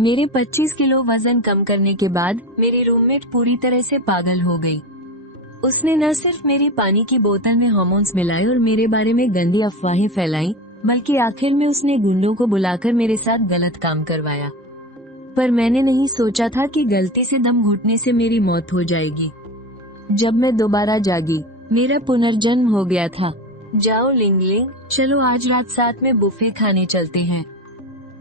मेरे 25 किलो वजन कम करने के बाद मेरी रूममेट पूरी तरह से पागल हो गई। उसने न सिर्फ मेरी पानी की बोतल में हार्मोन्स मिलाए और मेरे बारे में गंदी अफवाहें फैलाई, बल्कि आखिर में उसने गुंडों को बुलाकर मेरे साथ गलत काम करवाया। पर मैंने नहीं सोचा था कि गलती से दम घुटने से मेरी मौत हो जाएगी। जब मैं दोबारा जागी, मेरा पुनर्जन्म हो गया था। जाओ लिंग लिंग, चलो आज रात साथ में बुफे खाने चलते हैं।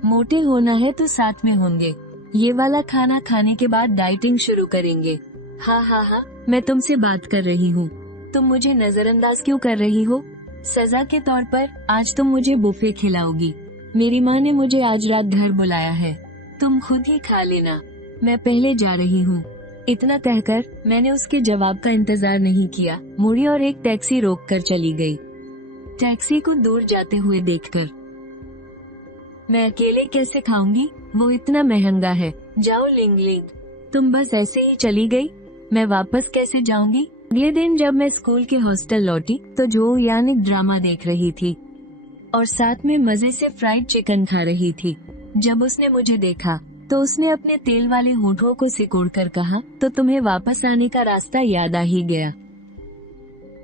मोटे होना है तो साथ में होंगे। ये वाला खाना खाने के बाद डाइटिंग शुरू करेंगे। हाँ हाँ हाँ, मैं तुमसे बात कर रही हूँ। तुम मुझे नजरअंदाज क्यों कर रही हो? सजा के तौर पर आज तुम मुझे बुफे खिलाओगी। मेरी माँ ने मुझे आज रात घर बुलाया है, तुम खुद ही खा लेना। मैं पहले जा रही हूँ। इतना कहकर मैंने उसके जवाब का इंतजार नहीं किया, मुड़ी और एक टैक्सी रोक कर चली गई। टैक्सी को दूर जाते हुए देखकर, मैं अकेले कैसे खाऊंगी, वो इतना महंगा है। जाओ लिंग लिंग, तुम बस ऐसे ही चली गई, मैं वापस कैसे जाऊंगी? अगले दिन जब मैं स्कूल के हॉस्टल लौटी तो जो यान एक ड्रामा देख रही थी और साथ में मजे से फ्राइड चिकन खा रही थी। जब उसने मुझे देखा तो उसने अपने तेल वाले होठों को सिकोड़कर कहा, तो तुम्हें वापस आने का रास्ता याद आ ही गया।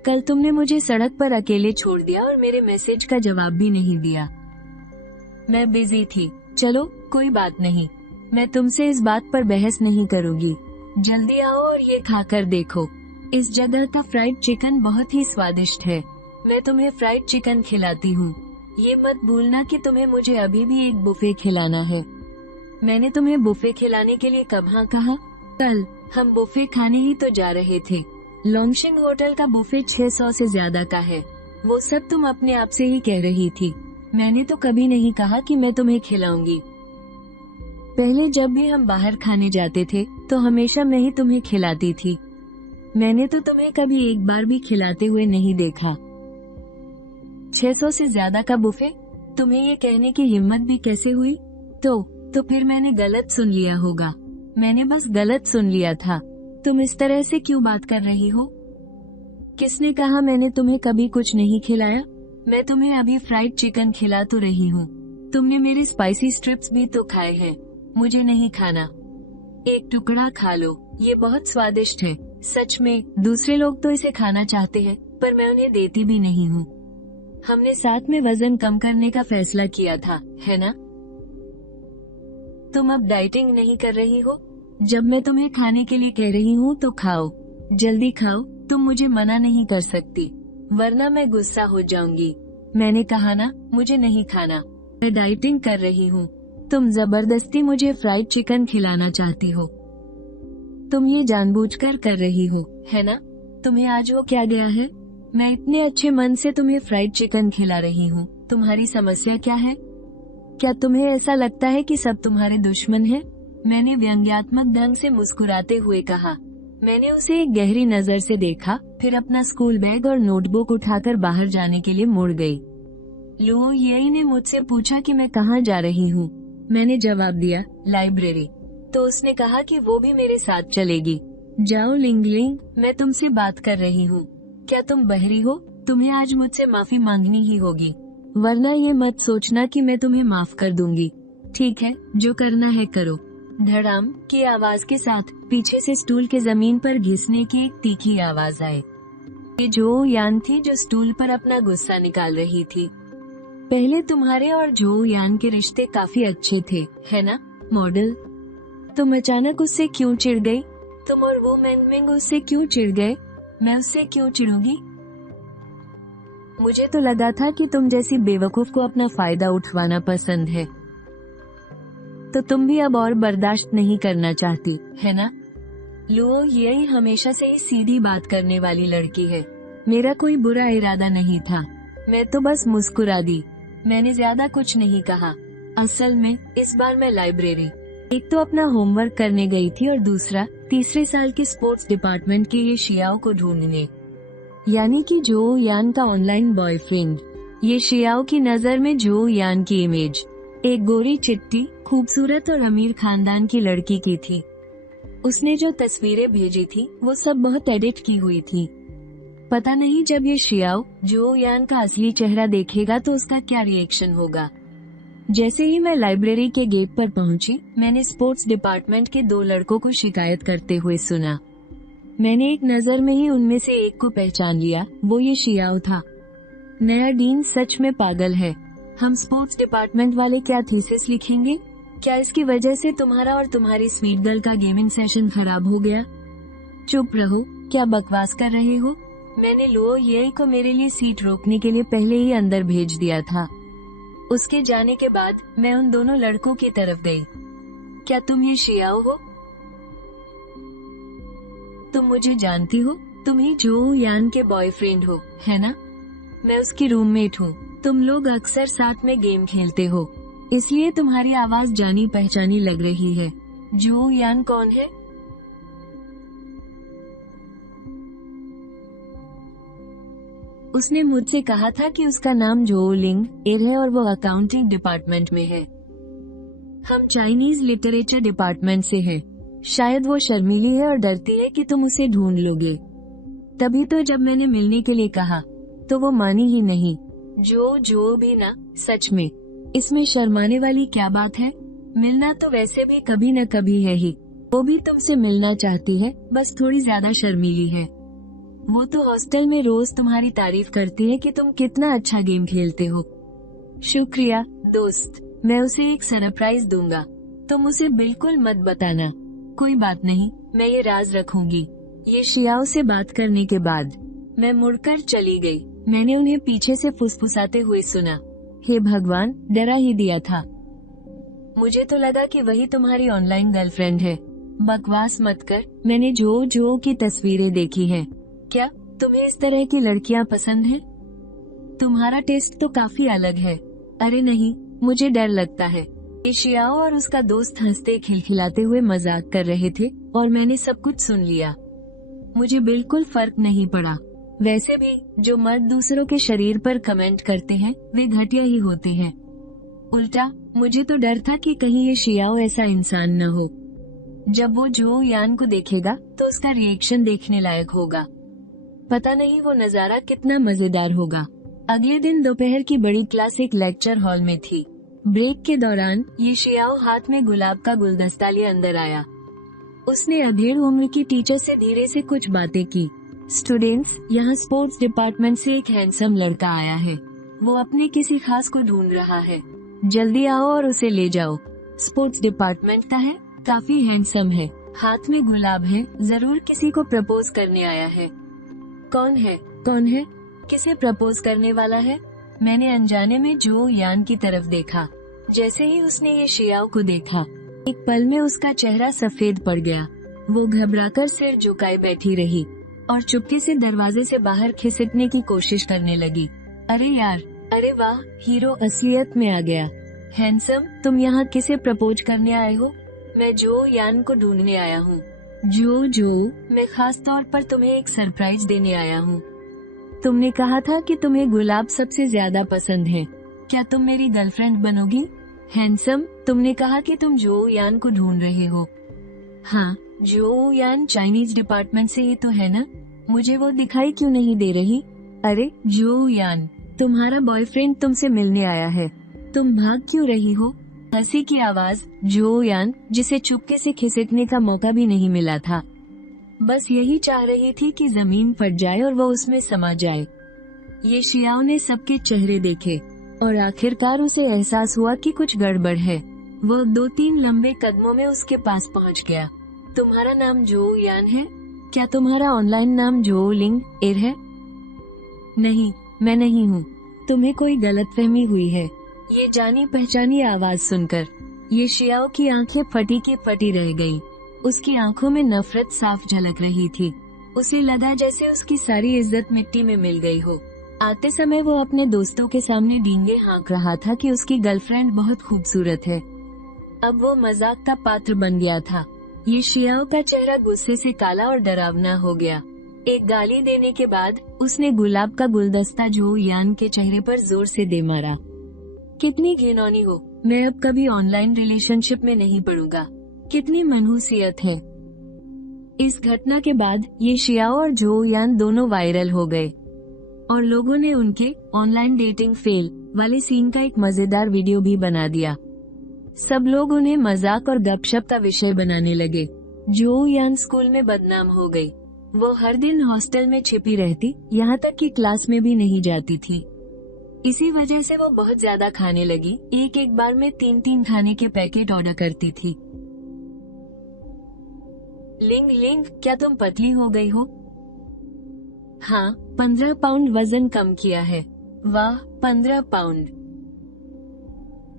कल तुमने मुझे सड़क पर अकेले छोड़ दिया और मेरे मैसेज का जवाब भी नहीं दिया। मैं बिजी थी। चलो कोई बात नहीं, मैं तुमसे इस बात पर बहस नहीं करूंगी। जल्दी आओ और ये खाकर देखो। इस जगह का फ्राइड चिकन बहुत ही स्वादिष्ट है। मैं तुम्हें फ्राइड चिकन खिलाती हूँ। ये मत भूलना कि तुम्हें मुझे अभी भी एक बुफे खिलाना है। मैंने तुम्हें बुफे खिलाने के लिए कब हाँ कहा? कल हम बुफे खाने ही तो जा रहे थे। लॉन्गशिंग होटल का बुफे 600 से ज्यादा का है। वो सब तुम अपने आप से ही कह रही थी। मैंने तो कभी नहीं कहा कि मैं तुम्हें खिलाऊंगी। पहले जब भी हम बाहर खाने जाते थे तो हमेशा मैं ही तुम्हें खिलाती थी। मैंने तो तुम्हें कभी एक बार भी खिलाते हुए नहीं देखा। 600 से ज्यादा का बुफे? तुम्हें ये कहने की हिम्मत भी कैसे हुई? तो फिर मैंने गलत सुन लिया होगा। मैंने बस गलत सुन लिया था। तुम इस तरह से क्यों बात कर रही हो? किसने कहा मैंने तुम्हें कभी कुछ नहीं खिलाया? मैं तुम्हें अभी फ्राइड चिकन खिला तो रही हूँ। तुमने मेरे स्पाइसी स्ट्रिप्स भी तो खाए हैं। मुझे नहीं खाना। एक टुकड़ा खा लो, ये बहुत स्वादिष्ट है। सच में, दूसरे लोग तो इसे खाना चाहते हैं, पर मैं उन्हें देती भी नहीं हूँ। हमने साथ में वजन कम करने का फैसला किया था, है ना? तुम अब डाइटिंग नहीं कर रही हो? जब मैं तुम्हें खाने के लिए कह रही हूँ तो खाओ, जल्दी खाओ। तुम मुझे मना नहीं कर सकती, वरना मैं गुस्सा हो जाऊंगी। मैंने कहा ना, मुझे नहीं खाना। मैं डाइटिंग कर रही हूँ। तुम जबरदस्ती मुझे फ्राइड चिकन खिलाना चाहती हो। तुम ये जानबूझकर कर रही हो, है ना? तुम्हें आज वो क्या गया है? मैं इतने अच्छे मन से तुम्हें फ्राइड चिकन खिला रही हूँ। तुम्हारी समस्या क्या है? क्या तुम्हें ऐसा लगता है कि सब तुम्हारे दुश्मन हैं? मैंने व्यंग्यात्मक ढंग से मुस्कुराते हुए कहा। मैंने उसे एक गहरी नजर से देखा, फिर अपना स्कूल बैग और नोटबुक उठाकर बाहर जाने के लिए मुड़ गई। लुओ येई ने मुझसे पूछा कि मैं कहाँ जा रही हूँ। मैंने जवाब दिया, लाइब्रेरी। तो उसने कहा कि वो भी मेरे साथ चलेगी। जाओ लिंग लिंग, मैं तुमसे बात कर रही हूँ। क्या तुम बहरी हो? तुम्हें आज मुझसे माफी मांगनी ही होगी, वरना ये मत सोचना कि मैं तुम्हें माफ कर दूंगी। ठीक है, जो करना है करो। धड़ाम की आवाज के साथ पीछे से स्टूल के जमीन पर घिसने की एक तीखी आवाज आई। ये जो यान थी जो स्टूल पर अपना गुस्सा निकाल रही थी। पहले तुम्हारे और जो यान के रिश्ते काफी अच्छे थे, है ना मॉडल? तुम अचानक उससे क्यों चिढ़ गई? तुम और वो मैंगमिंग उससे क्यों चिढ़ गए? मैं उससे क्यों चिढ़ूंगी? मुझे तो लगा था कि तुम जैसी बेवकूफ को अपना फायदा उठवाना पसंद है, तो तुम भी अब और बर्दाश्त नहीं करना चाहती, है ना? लुओ येई हमेशा से ही सीधी बात करने वाली लड़की है। मेरा कोई बुरा इरादा नहीं था, मैं तो बस मुस्कुरा दी। मैंने ज्यादा कुछ नहीं कहा। असल में इस बार मैं लाइब्रेरी एक तो अपना होमवर्क करने गई थी और दूसरा तीसरे साल के स्पोर्ट्स डिपार्टमेंट के ये शियाओ को ढूंढने, यानी कि जो यान का ऑनलाइन बॉयफ्रेंड। ये शियाओ की नजर में जो यान की इमेज एक गोरी चिट्टी खूबसूरत और अमीर खानदान की लड़की की थी। उसने जो तस्वीरें भेजी थी वो सब बहुत एडिट की हुई थी। पता नहीं जब ये शियाओ जो यान का असली चेहरा देखेगा तो उसका क्या रिएक्शन होगा। जैसे ही मैं लाइब्रेरी के गेट पर पहुंची, मैंने स्पोर्ट्स डिपार्टमेंट के 2 लड़कों को शिकायत करते हुए सुना। मैंने एक नजर में ही उनमें से एक को पहचान लिया, वो ये शियाओ था। नया डीन सच में पागल है। हम स्पोर्ट्स डिपार्टमेंट वाले क्या थीसिस लिखेंगे? क्या इसकी वजह से तुम्हारा और तुम्हारी स्वीट गर्ल का गेमिंग सेशन खराब हो गया? चुप रहो, क्या बकवास कर रहे हो? मैंने लुओ ये को मेरे लिए सीट रोकने के लिए पहले ही अंदर भेज दिया था। उसके जाने के बाद मैं उन दोनों लड़कों की तरफ गई। क्या तुम ये शियाओ हो? तुम मुझे जानती हो? तुम ही जो यान के बॉयफ्रेंड हो, है ना? मैं उसकी रूममेट हूँ। तुम लोग अक्सर साथ में गेम खेलते हो, इसलिए तुम्हारी आवाज जानी पहचानी लग रही है। जो यान कौन है? उसने मुझसे कहा था कि उसका नाम जो लिंग एर है और वो अकाउंटिंग डिपार्टमेंट में है। हम चाइनीज लिटरेचर डिपार्टमेंट से हैं। शायद वो शर्मीली है और डरती है कि तुम उसे ढूंढ लोगे। तभी तो जब मैंने मिलने के लिए कहा तो वो मानी ही नहीं। जो भी ना, सच में इसमें शर्माने वाली क्या बात है? मिलना तो वैसे भी कभी न कभी है ही। वो भी तुमसे मिलना चाहती है, बस थोड़ी ज्यादा शर्मीली है। वो तो हॉस्टल में रोज तुम्हारी तारीफ करती है कि तुम कितना अच्छा गेम खेलते हो। शुक्रिया दोस्त, मैं उसे एक सरप्राइज दूंगा। तुम उसे बिल्कुल मत बताना। कोई बात नहीं, मैं ये राज रखूंगी। ये शियाओ से बात करने के बाद मैं मुड़कर चली गई। मैंने उन्हें पीछे से फुसफुसाते हुए सुना, हे भगवान, डरा ही दिया था। मुझे तो लगा कि वही तुम्हारी ऑनलाइन गर्लफ्रेंड है। बकवास मत कर, मैंने जो की तस्वीरें देखी हैं। क्या तुम्हें इस तरह की लड़कियां पसंद हैं? तुम्हारा टेस्ट तो काफी अलग है। अरे नहीं, मुझे डर लगता है। शियाओ और उसका दोस्त हंसते खिलखिलाते हुए मजाक कर रहे थे और मैंने सब कुछ सुन लिया। मुझे बिल्कुल फर्क नहीं पड़ा। वैसे भी जो मर्द दूसरों के शरीर पर कमेंट करते हैं वे घटिया ही होते हैं। उल्टा मुझे तो डर था कि कहीं ये शियाओ ऐसा इंसान न हो। जब वो जो यान को देखेगा तो उसका रिएक्शन देखने लायक होगा। पता नहीं वो नजारा कितना मजेदार होगा। अगले दिन दोपहर की बड़ी क्लास एक लेक्चर हॉल में थी। ब्रेक के दौरान ये शियाओ हाथ में गुलाब का गुलदस्ता लिए अंदर आया। उसने अधेड़ उम्र की टीचर से धीरे से कुछ बातें की। स्टूडेंट्स, यहाँ स्पोर्ट्स डिपार्टमेंट से एक हैंडसम लड़का आया है। वो अपने किसी खास को ढूंढ रहा है। जल्दी आओ और उसे ले जाओ। स्पोर्ट्स डिपार्टमेंट का है, काफी हैंडसम है, हाथ में गुलाब है, जरूर किसी को प्रपोज करने आया है। कौन है? किसे प्रपोज करने वाला है? मैंने अनजाने में जो यान की तरफ देखा। जैसे ही उसने ये शियाओ को देखा, एक पल में उसका चेहरा सफेद पड़ गया। वो घबराकर सिर झुकाए बैठी रही और चुपके से दरवाजे से बाहर खिसकने की कोशिश करने लगी। अरे यार, अरे वाह, हीरो असलियत में आ गया। हैंडसम, तुम यहाँ किसे प्रपोज करने आए हो? मैं जो यान को ढूंढने आया हूँ। जो मैं खास तौर पर तुम्हें एक सरप्राइज देने आया हूँ। तुमने कहा था कि तुम्हें गुलाब सबसे ज्यादा पसंद है। क्या तुम मेरी गर्लफ्रेंड बनोगी? हैंडसम, तुमने कहा कि तुम जो यान को ढूंढ रहे हो। हाँ, जो यान चाइनीज डिपार्टमेंट से ही तो है ना? मुझे वो दिखाई क्यों नहीं दे रही? अरे जो यान, तुम्हारा बॉयफ्रेंड तुमसे मिलने आया है। तुम भाग क्यों रही हो? हंसी की आवाज जो यान, जिसे चुपके से खिसकने का मौका भी नहीं मिला था, बस यही चाह रही थी कि जमीन फट जाए और वो उसमें समा जाए। ये शियाओ ने सबके चेहरे देखे और आखिरकार उसे एहसास हुआ कि कुछ गड़बड़ है। वो 2-3 लंबे कदमों में उसके पास पहुंच गया। तुम्हारा नाम जो यान है? क्या तुम्हारा ऑनलाइन नाम जो लिंग एर है? नहीं, मैं नहीं हूँ। तुम्हें कोई गलतफहमी हुई है। ये जानी पहचानी आवाज सुनकर ये शियाओ की आंखें फटी की फटी रह गयी। उसकी आंखों में नफरत साफ झलक रही थी। उसे लगा जैसे उसकी सारी इज्जत मिट्टी में मिल गई हो। आते समय वो अपने दोस्तों के सामने डींगे हाँक रहा था कि उसकी गर्लफ्रेंड बहुत खूबसूरत है। अब वो मजाक का पात्र बन गया था। ये शियाओ का चेहरा गुस्से से काला और डरावना हो गया। एक गाली देने के बाद उसने गुलाब का गुलदस्ता जो यान के चेहरे पर जोर से दे मारा। कितनी घिनौनी हो, मैं अब कभी ऑनलाइन रिलेशनशिप में नहीं पड़ूंगा। कितनी मनहूसियत है। इस घटना के बाद ये शियाओ और जो यान दोनों वायरल हो गए और लोगों ने उनके ऑनलाइन डेटिंग फेल वाले सीन का एक मजेदार वीडियो भी बना दिया। सब लोग उन्हें मजाक और गपशप का विषय बनाने लगे। जो यान स्कूल में बदनाम हो गई। वो हर दिन हॉस्टल में छिपी रहती, यहाँ तक कि क्लास में भी नहीं जाती थी। इसी वजह से वो बहुत ज्यादा खाने लगी। एक बार में 3-3 खाने के पैकेट ऑर्डर करती थी। लिंग लिंग, क्या तुम पतली हो गई हो? हाँ, 15 पाउंड वजन कम किया है। वाह, 15 पाउंड।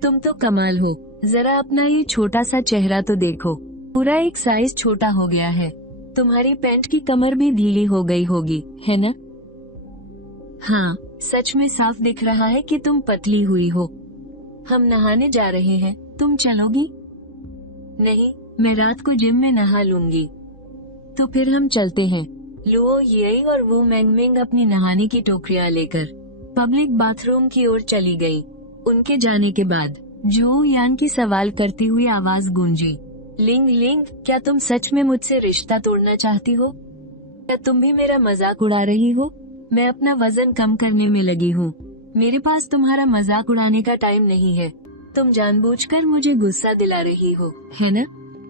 तुम तो कमाल हो। जरा अपना ये छोटा सा चेहरा तो देखो, पूरा एक साइज छोटा हो गया है। तुम्हारी पैंट की कमर भी ढीली हो गई होगी, है ना? हाँ, सच में साफ दिख रहा है कि तुम पतली हुई हो। हम नहाने जा रहे हैं, तुम चलोगी? नहीं, मैं रात को जिम में नहा लूंगी। तो फिर हम चलते हैं। लुओ येई और वू मैंगमिंग अपनी नहाने की टोकरियां लेकर पब्लिक बाथरूम की ओर चली गई। उनके जाने के बाद जो यान की सवाल करती हुई आवाज गूंजी, लिंग लिंग, क्या तुम सच में मुझसे रिश्ता तोड़ना चाहती हो? क्या तुम भी मेरा मजाक उड़ा रही हो? मैं अपना वजन कम करने में लगी हूँ। मेरे पास तुम्हारा मजाक उड़ाने का टाइम नहीं है। तुम जानबूझकर मुझे गुस्सा दिला रही हो, है ना?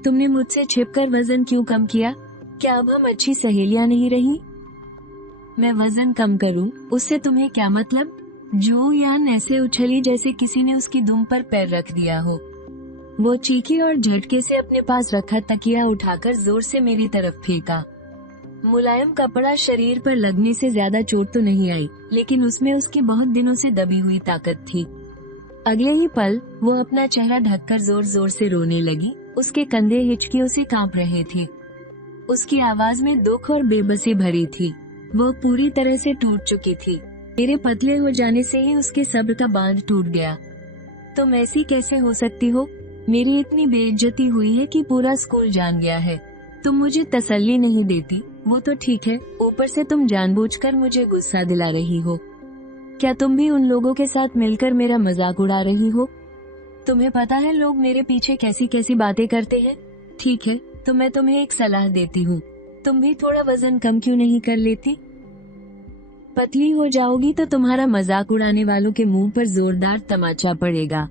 तुमने मुझसे छिपकर वजन क्यों कम किया? क्या अब हम अच्छी सहेलियां नहीं रही? मैं वजन कम करूं, उससे तुम्हें क्या मतलब? जो यान ऐसे उछली जैसे किसी ने उसकी दुम पर पैर रख दिया हो। वो चीखी और झटके से अपने पास रखा तकिया उठाकर जोर से मेरी तरफ फेंका। मुलायम कपड़ा शरीर पर लगने से ज्यादा चोट तो नहीं आई, लेकिन उसमें उसकी बहुत दिनों से दबी हुई ताकत थी। अगले ही पल वो अपना चेहरा ढककर जोर जोर से रोने लगी। उसके कंधे हिचकियों से कांप रहे थे। उसकी आवाज में दुख और बेबसी भरी थी। वो पूरी तरह से टूट चुकी थी। मेरे पतले हो जाने से ही उसके सब्र का बांध टूट गया। तुम ऐसी कैसे हो सकती हो? मेरी इतनी बेइज्जती हुई है कि पूरा स्कूल जान गया है। तुम मुझे तसल्ली नहीं देती, वो तो ठीक है, ऊपर से तुम जानबूझकर मुझे गुस्सा दिला रही हो। क्या तुम भी उन लोगों के साथ मिलकर मेरा मजाक उड़ा रही हो? तुम्हें पता है लोग मेरे पीछे कैसी कैसी बातें करते हैं। ठीक है, तो मैं तुम्हें एक सलाह देती हूँ, तुम भी थोड़ा वजन कम क्यों नहीं कर लेती? पतली हो जाओगी तो तुम्हारा मजाक उड़ाने वालों के मुंह पर जोरदार तमाचा पड़ेगा।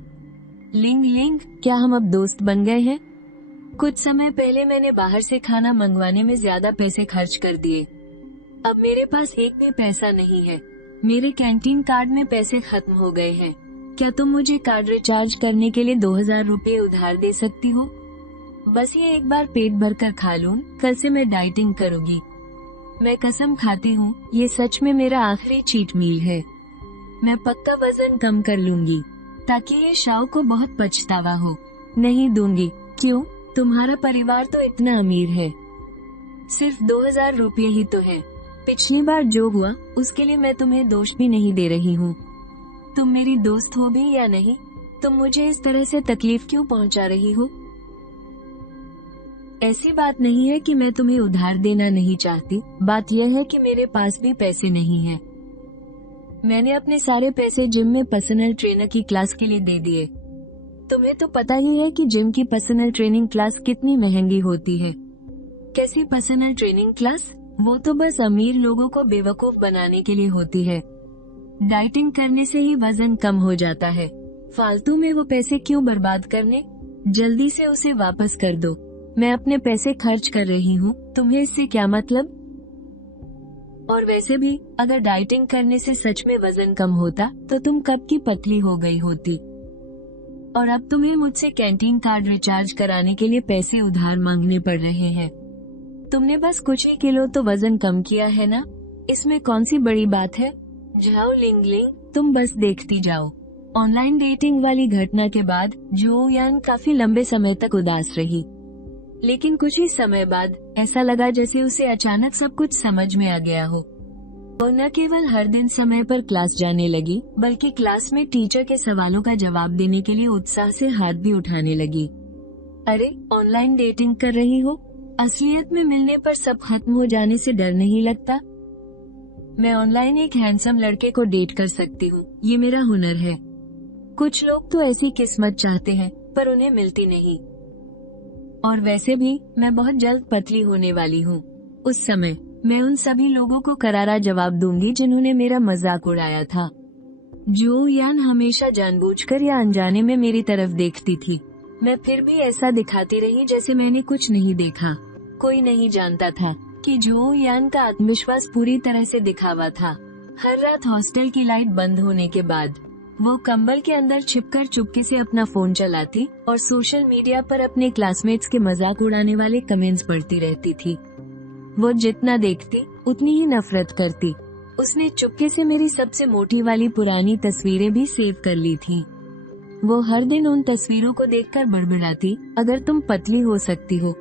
लिंग लिंग, क्या हम अब दोस्त बन गए हैं? कुछ समय पहले मैंने बाहर से खाना मंगवाने में ज्यादा पैसे खर्च कर दिए। अब मेरे पास एक भी पैसा नहीं है। मेरे कैंटीन कार्ड में पैसे खत्म हो गए हैं। क्या तुम मुझे कार्ड रिचार्ज करने के लिए 2000 रुपये उधार दे सकती हो? बस ये एक बार पेट भर कर खा लूं, कल से मैं डाइटिंग करूंगी। मैं कसम खाती हूँ, ये सच में मेरा आखिरी चीट मील है। मैं पक्का वजन कम कर लूंगी, ताकि ये शाओ को बहुत पछतावा हो। नहीं दूंगी। क्यों? तुम्हारा परिवार तो इतना अमीर है। सिर्फ 2000 रुपये ही तो है। पिछली बार जो हुआ उसके लिए मैं तुम्हें दोष भी नहीं दे रही हूँ। तुम मेरी दोस्त हो भी या नहीं, तुम मुझे इस तरह से तकलीफ क्यों पहुँचा रही हो? ऐसी बात नहीं है कि मैं तुम्हें उधार देना नहीं चाहती। बात यह है कि मेरे पास भी पैसे नहीं है। मैंने अपने सारे पैसे जिम में पर्सनल ट्रेनर की क्लास के लिए दे दिए। तुम्हें तो पता ही है कि जिम की पर्सनल ट्रेनिंग क्लास कितनी महंगी होती है। कैसी पर्सनल ट्रेनिंग क्लास? वो तो बस अमीर लोगों को बेवकूफ बनाने के लिए होती है। डाइटिंग करने से ही वजन कम हो जाता है। फालतू में वो पैसे क्यों बर्बाद करने? जल्दी से उसे वापस कर दो। मैं अपने पैसे खर्च कर रही हूँ, तुम्हें इससे क्या मतलब? और वैसे भी अगर डाइटिंग करने से सच में वजन कम होता तो तुम कब की पतली हो गई होती। और अब तुम्हें मुझसे कैंटीन कार्ड रिचार्ज कराने के लिए पैसे उधार मांगने पड़ रहे हैं। तुमने बस कुछ ही किलो तो वजन कम किया है ना, इसमें कौन सी बड़ी बात है? जाओ लिंग लिंग, तुम बस देखती जाओ। ऑनलाइन डेटिंग वाली घटना के बाद जो यान काफी लंबे समय तक उदास रही, लेकिन कुछ ही समय बाद ऐसा लगा जैसे उसे अचानक सब कुछ समझ में आ गया हो। वो न केवल हर दिन समय पर क्लास जाने लगी, बल्कि क्लास में टीचर के सवालों का जवाब देने के लिए उत्साह से हाथ भी उठाने लगी। अरे, ऑनलाइन डेटिंग कर रही हो? असलियत में मिलने पर सब खत्म हो जाने से डर नहीं लगता? मैं ऑनलाइन एक हैंडसम लड़के को डेट कर सकती हूँ, ये मेरा हुनर है। कुछ लोग तो ऐसी किस्मत चाहते हैं पर उन्हें मिलती नहीं। और वैसे भी मैं बहुत जल्द पतली होने वाली हूँ। उस समय मैं उन सभी लोगों को करारा जवाब दूंगी जिन्होंने मेरा मजाक उड़ाया था। जो यान हमेशा जानबूझकर या अनजाने में मेरी तरफ देखती थी। मैं फिर भी ऐसा दिखाती रही जैसे मैंने कुछ नहीं देखा। कोई नहीं जानता था कि जो यान का आत्मविश्वास पूरी तरह से दिखावा था। हर रात हॉस्टल की लाइट बंद होने के बाद वो कंबल के अंदर छिपकर चुपके से अपना फोन चलाती और सोशल मीडिया पर अपने क्लासमेट्स के मजाक उड़ाने वाले कमेंट्स पढ़ती रहती थी। वो जितना देखती उतनी ही नफरत करती। उसने चुपके से मेरी सबसे मोटी वाली पुरानी तस्वीरें भी सेव कर ली थी। वो हर दिन उन तस्वीरों को देखकर बड़बड़ाती, अगर तुम पतली हो सकती हो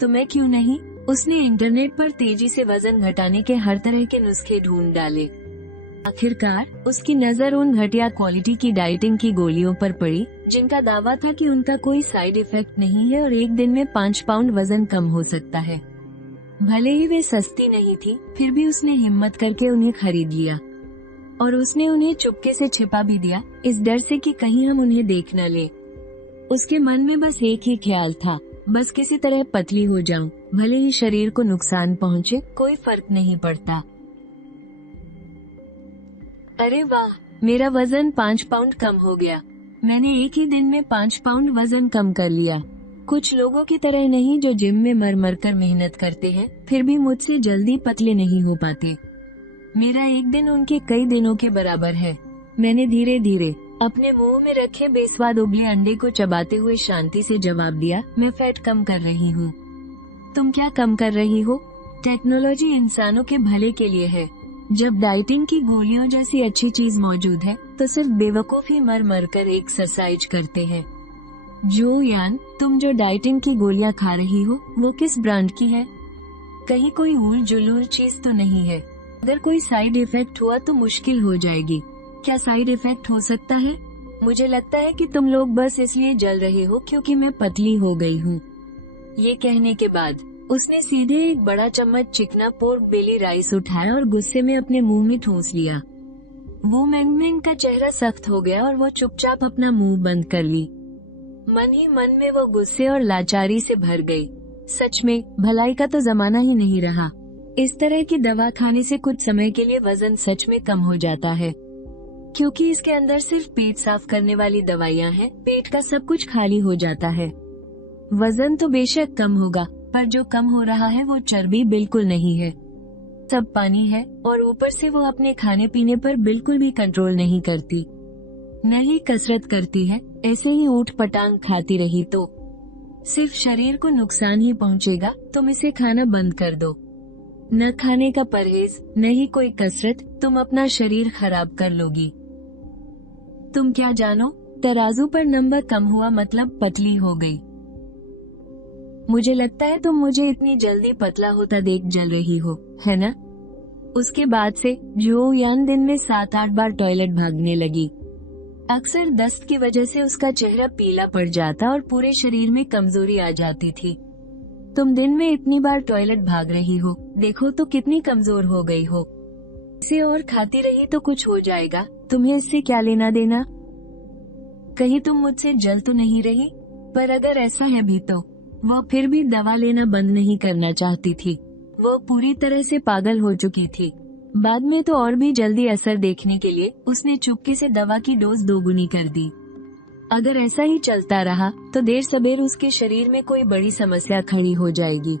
तो मैं क्यों नहीं। उसने इंटरनेट पर तेजी से वजन घटाने के हर तरह के नुस्खे ढूंढ डाले। आखिरकार उसकी नजर उन घटिया क्वालिटी की डाइटिंग की गोलियों पर पड़ी जिनका दावा था कि उनका कोई साइड इफेक्ट नहीं है और एक दिन में 5 पाउंड वजन कम हो सकता है। भले ही वे सस्ती नहीं थी, फिर भी उसने हिम्मत करके उन्हें खरीद लिया और उसने उन्हें चुपके से छिपा भी दिया, इस डर से कि कहीं हम उन्हें देख न ले। उसके मन में बस एक ही ख्याल था, बस किसी तरह पतली हो जाऊं, भले ही शरीर को नुकसान पहुंचे, कोई फर्क नहीं पड़ता। अरे वाह, मेरा वजन 5 पाउंड कम हो गया। मैंने एक ही दिन में 5 पाउंड वजन कम कर लिया। कुछ लोगों की तरह नहीं जो जिम में मर मर कर मेहनत करते हैं, फिर भी मुझसे जल्दी पतले नहीं हो पाते। मेरा एक दिन उनके कई दिनों के बराबर है। मैंने धीरे धीरे अपने मुंह में रखे बेस्वाद उबले अंडे को चबाते हुए शांति से जवाब दिया, मैं फैट कम कर रही हूँ। तुम क्या कम कर रही हो? टेक्नोलॉजी इंसानों के भले के लिए है। जब डाइटिंग की गोलियों जैसी अच्छी चीज मौजूद है तो सिर्फ बेवकूफ ही मर मर कर एक्सरसाइज करते हैं। जो यान, तुम जो डाइटिंग की गोलियां खा रही हो वो किस ब्रांड की है? कहीं कोई उल जुलूल चीज तो नहीं है? अगर कोई साइड इफेक्ट हुआ तो मुश्किल हो जाएगी। क्या साइड इफेक्ट हो सकता है? मुझे लगता है कि तुम लोग बस इसलिए जल रहे हो क्योंकि मैं पतली हो गई हूँ। ये कहने के बाद उसने सीधे एक बड़ा चम्मच चिकना पोर्क बेली राइस उठाया और गुस्से में अपने मुंह में ठूंस लिया। वो मैंगमैन का चेहरा सख्त हो गया और वो चुपचाप अपना मुंह बंद कर ली। मन ही मन में वो गुस्से और लाचारी से भर गई। सच में भलाई का तो जमाना ही नहीं रहा। इस तरह की दवा खाने से कुछ समय के लिए वजन सच में कम हो जाता है, क्योंकि इसके अंदर सिर्फ पेट साफ करने वाली दवाइयाँ हैं। पेट का सब कुछ खाली हो जाता है। वजन तो बेशक कम होगा, पर जो कम हो रहा है वो चर्बी बिल्कुल नहीं है, सब पानी है। और ऊपर से वो अपने खाने पीने पर बिल्कुल भी कंट्रोल नहीं करती, न ही कसरत करती है। ऐसे ही ऊट पटांग खाती रही तो सिर्फ शरीर को नुकसान ही पहुंचेगा। तुम इसे खाना बंद कर दो। न खाने का परहेज, न ही कोई कसरत, तुम अपना शरीर खराब कर लोगी। तुम क्या जानो, तराजू पर नंबर कम हुआ मतलब पतली हो गई। मुझे लगता है तुम मुझे इतनी जल्दी पतला होता देख जल रही हो, है ना? उसके बाद से जो यान दिन में 7-8 बार टॉयलेट भागने लगी। अक्सर दस्त की वजह से उसका चेहरा पीला पड़ जाता और पूरे शरीर में कमजोरी आ जाती थी। तुम दिन में इतनी बार टॉयलेट भाग रही हो, देखो तो कितनी कमजोर हो गई हो। इसे और खाती रही तो कुछ हो जाएगा, तुम्हें इससे क्या लेना देना? कहीं तुम मुझसे जल तो नहीं रही? पर अगर ऐसा है भी तो वो फिर भी दवा लेना बंद नहीं करना चाहती थी। वो पूरी तरह से पागल हो चुकी थी। बाद में तो और भी जल्दी असर देखने के लिए उसने चुपके से दवा की डोज दोगुनी कर दी। अगर ऐसा ही चलता रहा तो देर सबेर उसके शरीर में कोई बड़ी समस्या खड़ी हो जाएगी।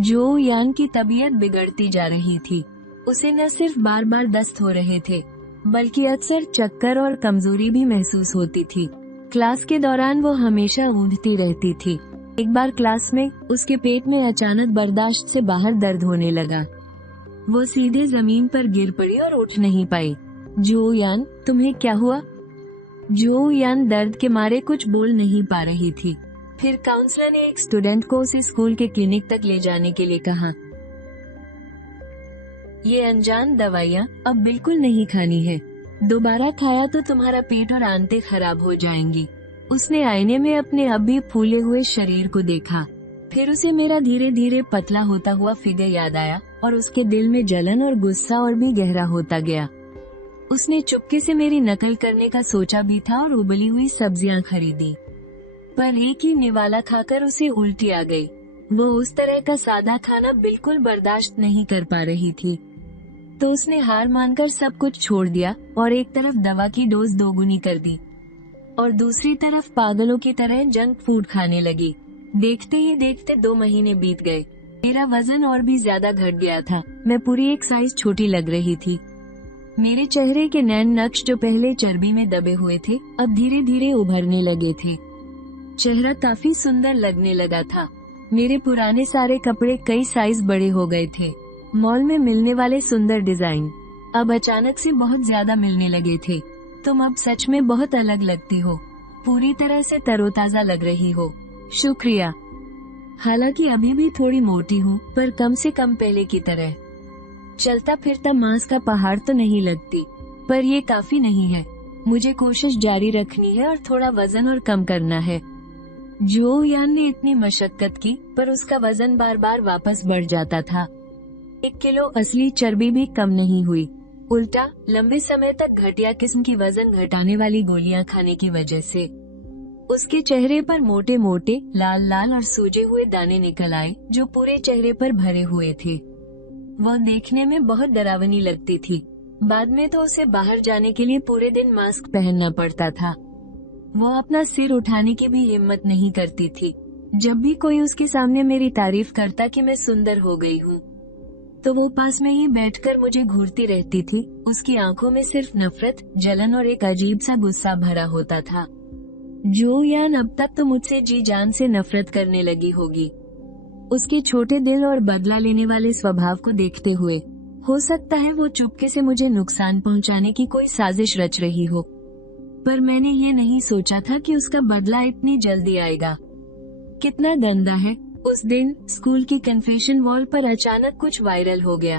जो यान की तबीयत बिगड़ती जा रही थी। उसे न सिर्फ बार बार दस्त हो रहे थे, बल्कि अक्सर चक्कर और कमजोरी भी महसूस होती थी। क्लास के दौरान वो हमेशा ऊँघती रहती थी। एक बार क्लास में उसके पेट में अचानक बर्दाश्त से बाहर दर्द होने लगा। वो सीधे जमीन पर गिर पड़ी और उठ नहीं पाई। जो यान, तुम्हें क्या हुआ? जो यान दर्द के मारे कुछ बोल नहीं पा रही थी। फिर काउंसलर ने एक स्टूडेंट को उसे स्कूल के क्लिनिक तक ले जाने के लिए कहा। ये अनजान दवाइयाँ अब बिल्कुल नहीं खानी है। दोबारा खाया तो तुम्हारा पेट और आंतें खराब हो जाएंगी। उसने आईने में अपने अब भी फूले हुए शरीर को देखा। फिर उसे मेरा धीरे धीरे पतला होता हुआ फिगर याद आया और उसके दिल में जलन और गुस्सा और भी गहरा होता गया। उसने चुपके से मेरी नकल करने का सोचा भी था और उबली हुई सब्जियां खरीदी, पर एक ही निवाला खाकर उसे उल्टी आ गई। वो उस तरह का सादा खाना बिल्कुल बर्दाश्त नहीं कर पा रही थी। तो उसने हार मानकर सब कुछ छोड़ दिया और एक तरफ दवा की डोज दोगुनी कर दी और दूसरी तरफ पागलों की तरह जंक फूड खाने लगी। देखते ही देखते 2 महीने बीत गए। मेरा वजन और भी ज्यादा घट गया था। मैं पूरी एक साइज छोटी लग रही थी। मेरे चेहरे के नैन नक्श जो पहले चर्बी में दबे हुए थे, अब धीरे धीरे उभरने लगे थे। चेहरा काफी सुंदर लगने लगा था। मेरे पुराने सारे कपड़े कई साइज बड़े हो गए थे। मॉल में मिलने वाले सुंदर डिजाइन अब अचानक से बहुत ज्यादा मिलने लगे थे। तुम अब सच में बहुत अलग लगती हो। पूरी तरह से तरोताजा लग रही हो। शुक्रिया। हालांकि अभी भी थोड़ी मोटी हूँ, पर कम से कम पहले की तरह। चलता फिरता मांस का पहाड़ तो नहीं लगती, पर ये काफी नहीं है। मुझे कोशिश जारी रखनी है और थोड़ा वजन और कम करना है। जो यान ने इतनी मशक्कत की, पर उसका वजन बार बार वापस बढ़ जाता था। 1 किलो असली चर्बी भी कम नहीं हुई। उल्टा लंबे समय तक घटिया किस्म की वजन घटाने वाली गोलियां खाने की वजह से उसके चेहरे पर मोटे मोटे लाल लाल और सूजे हुए दाने निकल आए, जो पूरे चेहरे पर भरे हुए थे। वह देखने में बहुत डरावनी लगती थी। बाद में तो उसे बाहर जाने के लिए पूरे दिन मास्क पहनना पड़ता था। वह अपना सिर उठाने की भी हिम्मत नहीं करती थी। जब भी कोई उसके सामने मेरी तारीफ करता कि मैं सुंदर हो गई हूँ, तो वो पास में ही बैठकर मुझे घूरती रहती थी। उसकी आंखों में सिर्फ नफरत, जलन और एक अजीब सा गुस्सा भरा होता था। जो यान अब तक तो मुझसे जी जान से नफरत करने लगी होगी। उसके छोटे दिल और बदला लेने वाले स्वभाव को देखते हुए हो सकता है वो चुपके से मुझे नुकसान पहुंचाने की कोई साजिश रच रही हो, पर मैंने ये नहीं सोचा था कि उसका बदला इतनी जल्दी आएगा। कितना गंदा है। उस दिन स्कूल की कन्फेशन वॉल पर अचानक कुछ वायरल हो गया।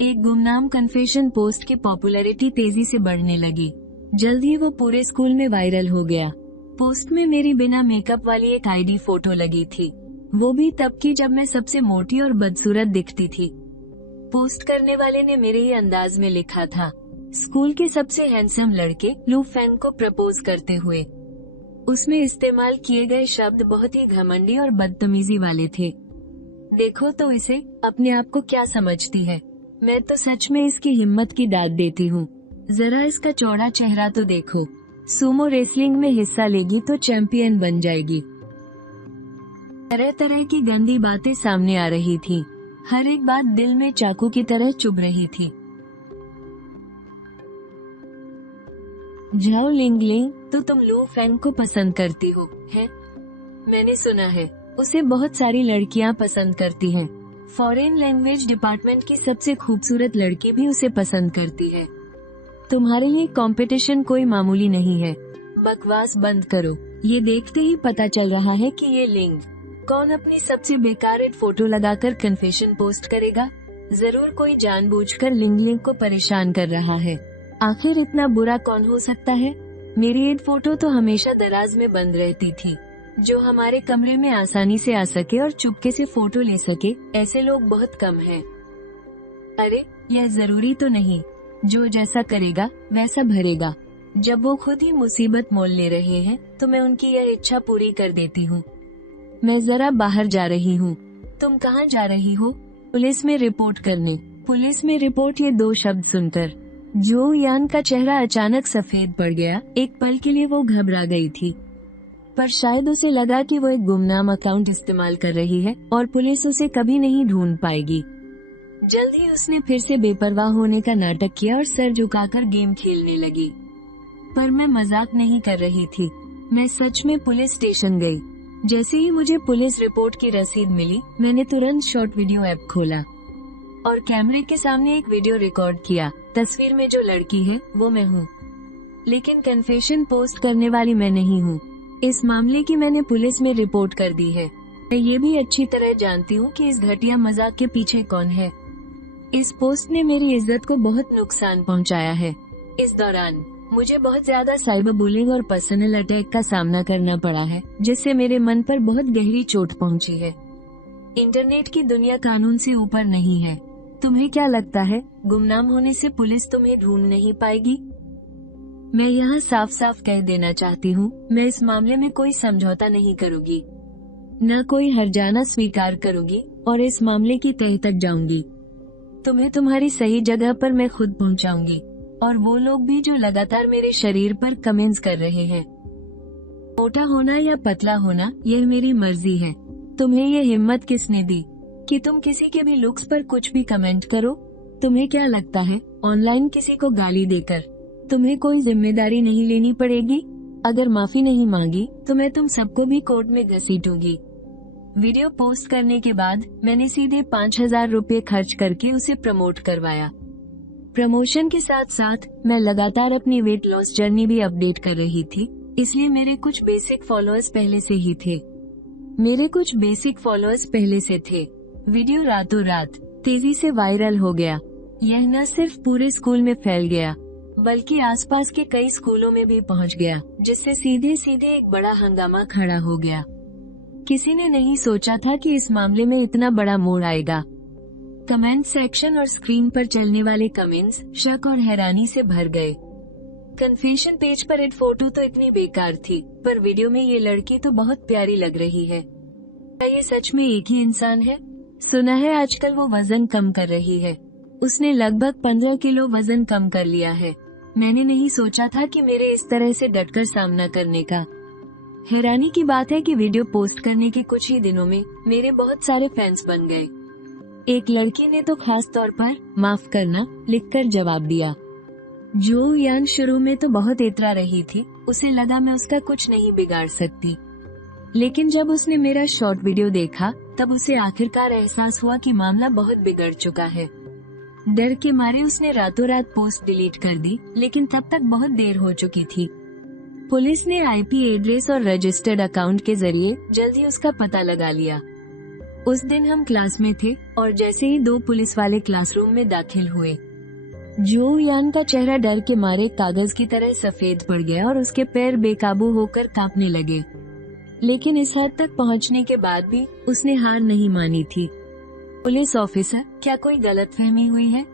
एक गुमनाम कन्फेशन पोस्ट की पॉपुलैरिटी तेजी से बढ़ने लगी। जल्द ही वो पूरे स्कूल में वायरल हो गया। पोस्ट में मेरी बिना मेकअप वाली एक आईडी फोटो लगी थी, वो भी तब की जब मैं सबसे मोटी और बदसूरत दिखती थी। पोस्ट करने वाले ने मेरे ही अंदाज में लिखा था, स्कूल के सबसे हैंडसम लड़के लू फैंग को प्रपोज करते हुए। उसमें इस्तेमाल किए गए शब्द बहुत ही घमंडी और बदतमीजी वाले थे। देखो तो इसे, अपने आप को क्या समझती है। मैं तो सच में इसकी हिम्मत की दाद देती हूँ। जरा इसका चौड़ा चेहरा तो देखो। सुमो रेसलिंग में हिस्सा लेगी तो चैंपियन बन जाएगी। तरह तरह की गंदी बातें सामने आ रही थी। हर एक बात दिल में चाकू की तरह चुभ रही थी। झाओ लिंगलिंग, तो तुम लू फैंग को पसंद करती हो, है? मैंने सुना है उसे बहुत सारी लड़कियां पसंद करती हैं। फॉरेन लैंग्वेज डिपार्टमेंट की सबसे खूबसूरत लड़की भी उसे पसंद करती है। तुम्हारे लिए कंपटीशन कोई मामूली नहीं है। बकवास बंद करो। ये देखते ही पता चल रहा है कि ये लिंग कौन अपनी सबसे बेकार फोटो लगाकर कन्फेशन पोस्ट करेगा। जरूर कोई जानबूझकर लिंग को परेशान कर रहा है। आखिर इतना बुरा कौन हो सकता है? मेरी एड फोटो तो हमेशा दराज में बंद रहती थी। जो हमारे कमरे में आसानी से आ सके और चुपके से फोटो ले सके, ऐसे लोग बहुत कम हैं। अरे यह जरूरी तो नहीं, जो जैसा करेगा वैसा भरेगा। जब वो खुद ही मुसीबत मोल ले रहे हैं, तो मैं उनकी यह इच्छा पूरी कर देती हूँ। मैं जरा बाहर जा रही हूँ। तुम कहाँ जा रही हो? पुलिस में रिपोर्ट करने। पुलिस में रिपोर्ट, ये 2 शब्द सुनकर जो यान का चेहरा अचानक सफेद पड़ गया। एक पल के लिए वो घबरा गई थी, पर शायद उसे लगा कि वो एक गुमनाम अकाउंट इस्तेमाल कर रही है और पुलिस उसे कभी नहीं ढूंढ पाएगी। जल्द ही उसने फिर से बेपरवाह होने का नाटक किया और सर झुकाकर गेम खेलने लगी। पर मैं मजाक नहीं कर रही थी। मैं सच में पुलिस स्टेशन गई। जैसे ही मुझे पुलिस रिपोर्ट की रसीद मिली, मैंने तुरंत शॉर्ट वीडियो ऐप खोला और कैमरे के सामने एक वीडियो रिकॉर्ड किया। तस्वीर में जो लड़की है वो मैं हूँ, लेकिन कन्फेशन पोस्ट करने वाली मैं नहीं हूँ। इस मामले की मैंने पुलिस में रिपोर्ट कर दी है। मैं ये भी अच्छी तरह जानती हूँ कि इस घटिया मजाक के पीछे कौन है। इस पोस्ट ने मेरी इज्जत को बहुत नुकसान पहुँचाया है। इस दौरान मुझे बहुत ज्यादा साइबर बुलिंग और पर्सनल अटैक का सामना करना पड़ा है, जिससे मेरे मन पर बहुत गहरी चोट पहुँची है। इंटरनेट की दुनिया कानून से ऊपर नहीं है। तुम्हें क्या लगता है, गुमनाम होने से पुलिस तुम्हें ढूंढ नहीं पाएगी? मैं यहाँ साफ साफ कह देना चाहती हूँ, मैं इस मामले में कोई समझौता नहीं करूँगी, न कोई हर्जाना स्वीकार करूँगी और इस मामले की तह तक जाऊँगी। तुम्हें तुम्हारी सही जगह पर मैं खुद पहुंचाऊंगी, और वो लोग भी जो लगातार मेरे शरीर पर कमेंट्स कर रहे हैं। मोटा होना या पतला होना यह मेरी मर्जी है। तुम्हें ये हिम्मत किसने दी कि तुम किसी के भी लुक्स पर कुछ भी कमेंट करो? तुम्हें क्या लगता है ऑनलाइन किसी को गाली देकर तुम्हें कोई जिम्मेदारी नहीं लेनी पड़ेगी? अगर माफी नहीं मांगी तो मैं तुम सबको भी कोर्ट में घसीटूंगी। वीडियो पोस्ट करने के बाद मैंने सीधे 5,000 रुपए खर्च करके उसे प्रमोट करवाया। प्रमोशन के साथ साथ मैं लगातार अपनी वेट लॉस जर्नी भी अपडेट कर रही थी, इसलिए मेरे कुछ बेसिक फॉलोअर्स पहले से थे। वीडियो रातों रात तेजी से वायरल हो गया। यह न सिर्फ पूरे स्कूल में फैल गया, बल्कि आसपास के कई स्कूलों में भी पहुंच गया, जिससे सीधे एक बड़ा हंगामा खड़ा हो गया। किसी ने नहीं सोचा था कि इस मामले में इतना बड़ा मोड़ आएगा। कमेंट सेक्शन और स्क्रीन पर चलने वाले कमेंट्स शक और हैरानी से भर गए। कन्फेशन पेज पर एक फोटो तो इतनी बेकार थी, पर वीडियो में ये लड़की तो बहुत प्यारी लग रही है। क्या ये सच में एक ही इंसान है? सुना है आजकल वो वजन कम कर रही है। उसने लगभग 15 किलो वजन कम कर लिया है। मैंने नहीं सोचा था कि मेरे इस तरह से डटकर सामना करने का। हैरानी की बात है कि वीडियो पोस्ट करने के कुछ ही दिनों में मेरे बहुत सारे फैंस बन गए। एक लड़की ने तो खास तौर पर माफ करना लिखकर जवाब दिया। जो यान शुरू में तो बहुत इतरा रही थी, उसे लगा मैं उसका कुछ नहीं बिगाड़ सकती, लेकिन जब उसने मेरा शॉर्ट वीडियो देखा तब उसे आखिरकार एहसास हुआ कि मामला बहुत बिगड़ चुका है। डर के मारे उसने रातों रात पोस्ट डिलीट कर दी, लेकिन तब तक बहुत देर हो चुकी थी। पुलिस ने आईपी एड्रेस और रजिस्टर्ड अकाउंट के जरिए जल्द ही उसका पता लगा लिया। उस दिन हम क्लास में थे और जैसे ही 2 पुलिस वाले क्लासरूम में दाखिल हुए, जो यान का चेहरा डर के मारे कागज की तरह सफेद पड़ गया और उसके पैर बेकाबू होकर कांपने लगे। लेकिन इस हद तक पहुंचने के बाद भी उसने हार नहीं मानी थी। पुलिस ऑफिसर, क्या कोई गलतफहमी हुई है?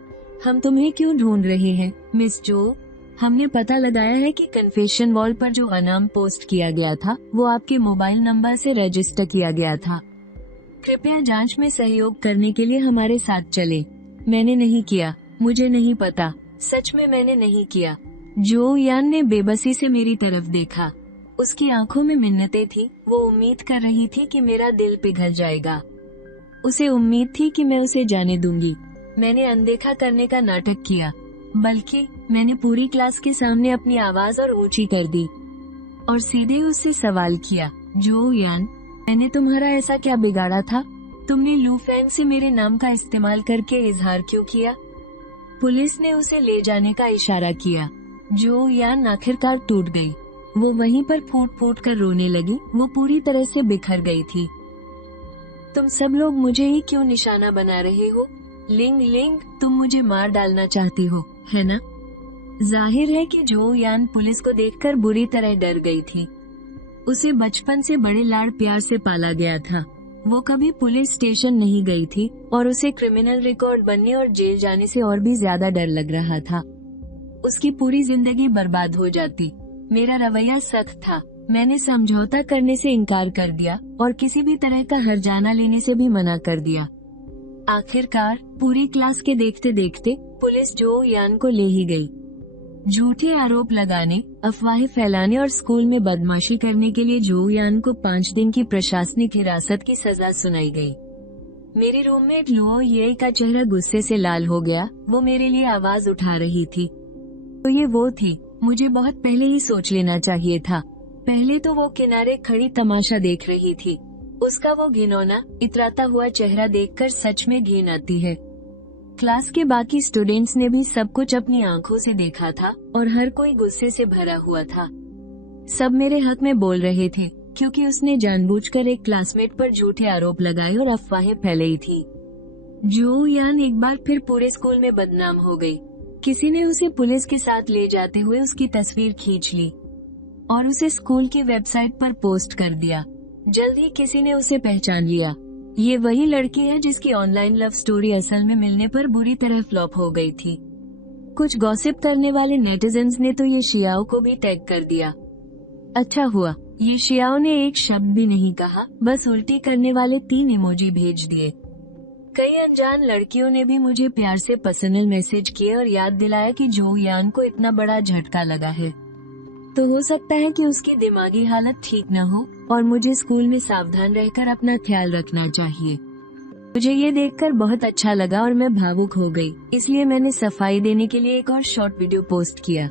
हम तुम्हें क्यों ढूंढ रहे हैं मिस जो? हमने पता लगाया है कि कन्फेशन वॉल पर जो अनाम पोस्ट किया गया था वो आपके मोबाइल नंबर से रजिस्टर किया गया था। कृपया जांच में सहयोग करने के लिए हमारे साथ चले। मैंने नहीं किया, मुझे नहीं पता, सच में मैंने नहीं किया। जो यान ने बेबसी से मेरी तरफ देखा। उसकी आंखों में मिन्नतें थी। वो उम्मीद कर रही थी कि मेरा दिल पिघल जाएगा। उसे उम्मीद थी कि मैं उसे जाने दूंगी। मैंने अनदेखा करने का नाटक किया, बल्कि मैंने पूरी क्लास के सामने अपनी आवाज और ऊंची कर दी और सीधे उससे सवाल किया, जो यान, मैंने तुम्हारा ऐसा क्या बिगाड़ा था? तुमने लू फैंग से मेरे नाम का इस्तेमाल करके इजहार क्यों किया? पुलिस ने उसे ले जाने का इशारा किया। जो यान आखिरकार टूट गई। वो वहीं पर फूट फूट कर रोने लगी। वो पूरी तरह से बिखर गई थी। तुम सब लोग मुझे ही क्यों निशाना बना रहे हो? लिंग लिंग, तुम मुझे मार डालना चाहती हो, है ना? जाहिर है कि जो यान पुलिस को देखकर बुरी तरह डर गई थी। उसे बचपन से बड़े लाड़ प्यार से पाला गया था। वो कभी पुलिस स्टेशन नहीं गई थी और उसे क्रिमिनल रिकॉर्ड बनने और जेल जाने से और भी ज्यादा डर लग रहा था। उसकी पूरी जिंदगी बर्बाद हो जाती। मेरा रवैया सख्त था। मैंने समझौता करने से इनकार कर दिया और किसी भी तरह का हर्जाना लेने से भी मना कर दिया। आखिरकार पूरी क्लास के देखते देखते पुलिस जो यान को ले ही गई। झूठे आरोप लगाने, अफवाहें फैलाने और स्कूल में बदमाशी करने के लिए जो यान को 5 दिन की प्रशासनिक हिरासत की सजा सुनाई गई। मेरी रूममेट लुओ ये का चेहरा गुस्से से लाल हो गया। वो मेरे लिए आवाज उठा रही थी। तो ये वो थी, मुझे बहुत पहले ही सोच लेना चाहिए था। पहले तो वो किनारे खड़ी तमाशा देख रही थी। उसका वो घिनौना, इतराता हुआ चेहरा देखकर सच में घिन आती है। क्लास के बाकी स्टूडेंट्स ने भी सब कुछ अपनी आंखों से देखा था और हर कोई गुस्से से भरा हुआ था। सब मेरे हक में बोल रहे थे, क्योंकि उसने जानबूझकर एक क्लासमेट पर झूठे आरोप लगाए और अफवाहें फैलाई थी। जो यान एक बार फिर पूरे स्कूल में बदनाम हो गई। किसी ने उसे पुलिस के साथ ले जाते हुए उसकी तस्वीर खींच ली और उसे स्कूल की वेबसाइट पर पोस्ट कर दिया। जल्द ही किसी ने उसे पहचान लिया। ये वही लड़की है जिसकी ऑनलाइन लव स्टोरी असल में मिलने पर बुरी तरह फ्लॉप हो गई थी। कुछ गॉसिप करने वाले नेटिजन्स ने तो ये शियाओ को भी टैग कर दिया। अच्छा हुआ, ये शियाओ ने एक शब्द भी नहीं कहा, बस उल्टी करने वाले 3 इमोजी भेज दिए। कई अनजान लड़कियों ने भी मुझे प्यार से पर्सनल मैसेज किए और याद दिलाया कि जो यान को इतना बड़ा झटका लगा है तो हो सकता है कि उसकी दिमागी हालत ठीक न हो और मुझे स्कूल में सावधान रहकर अपना ख्याल रखना चाहिए। मुझे ये देखकर बहुत अच्छा लगा और मैं भावुक हो गई, इसलिए मैंने सफाई देने के लिए एक और शॉर्ट वीडियो पोस्ट किया।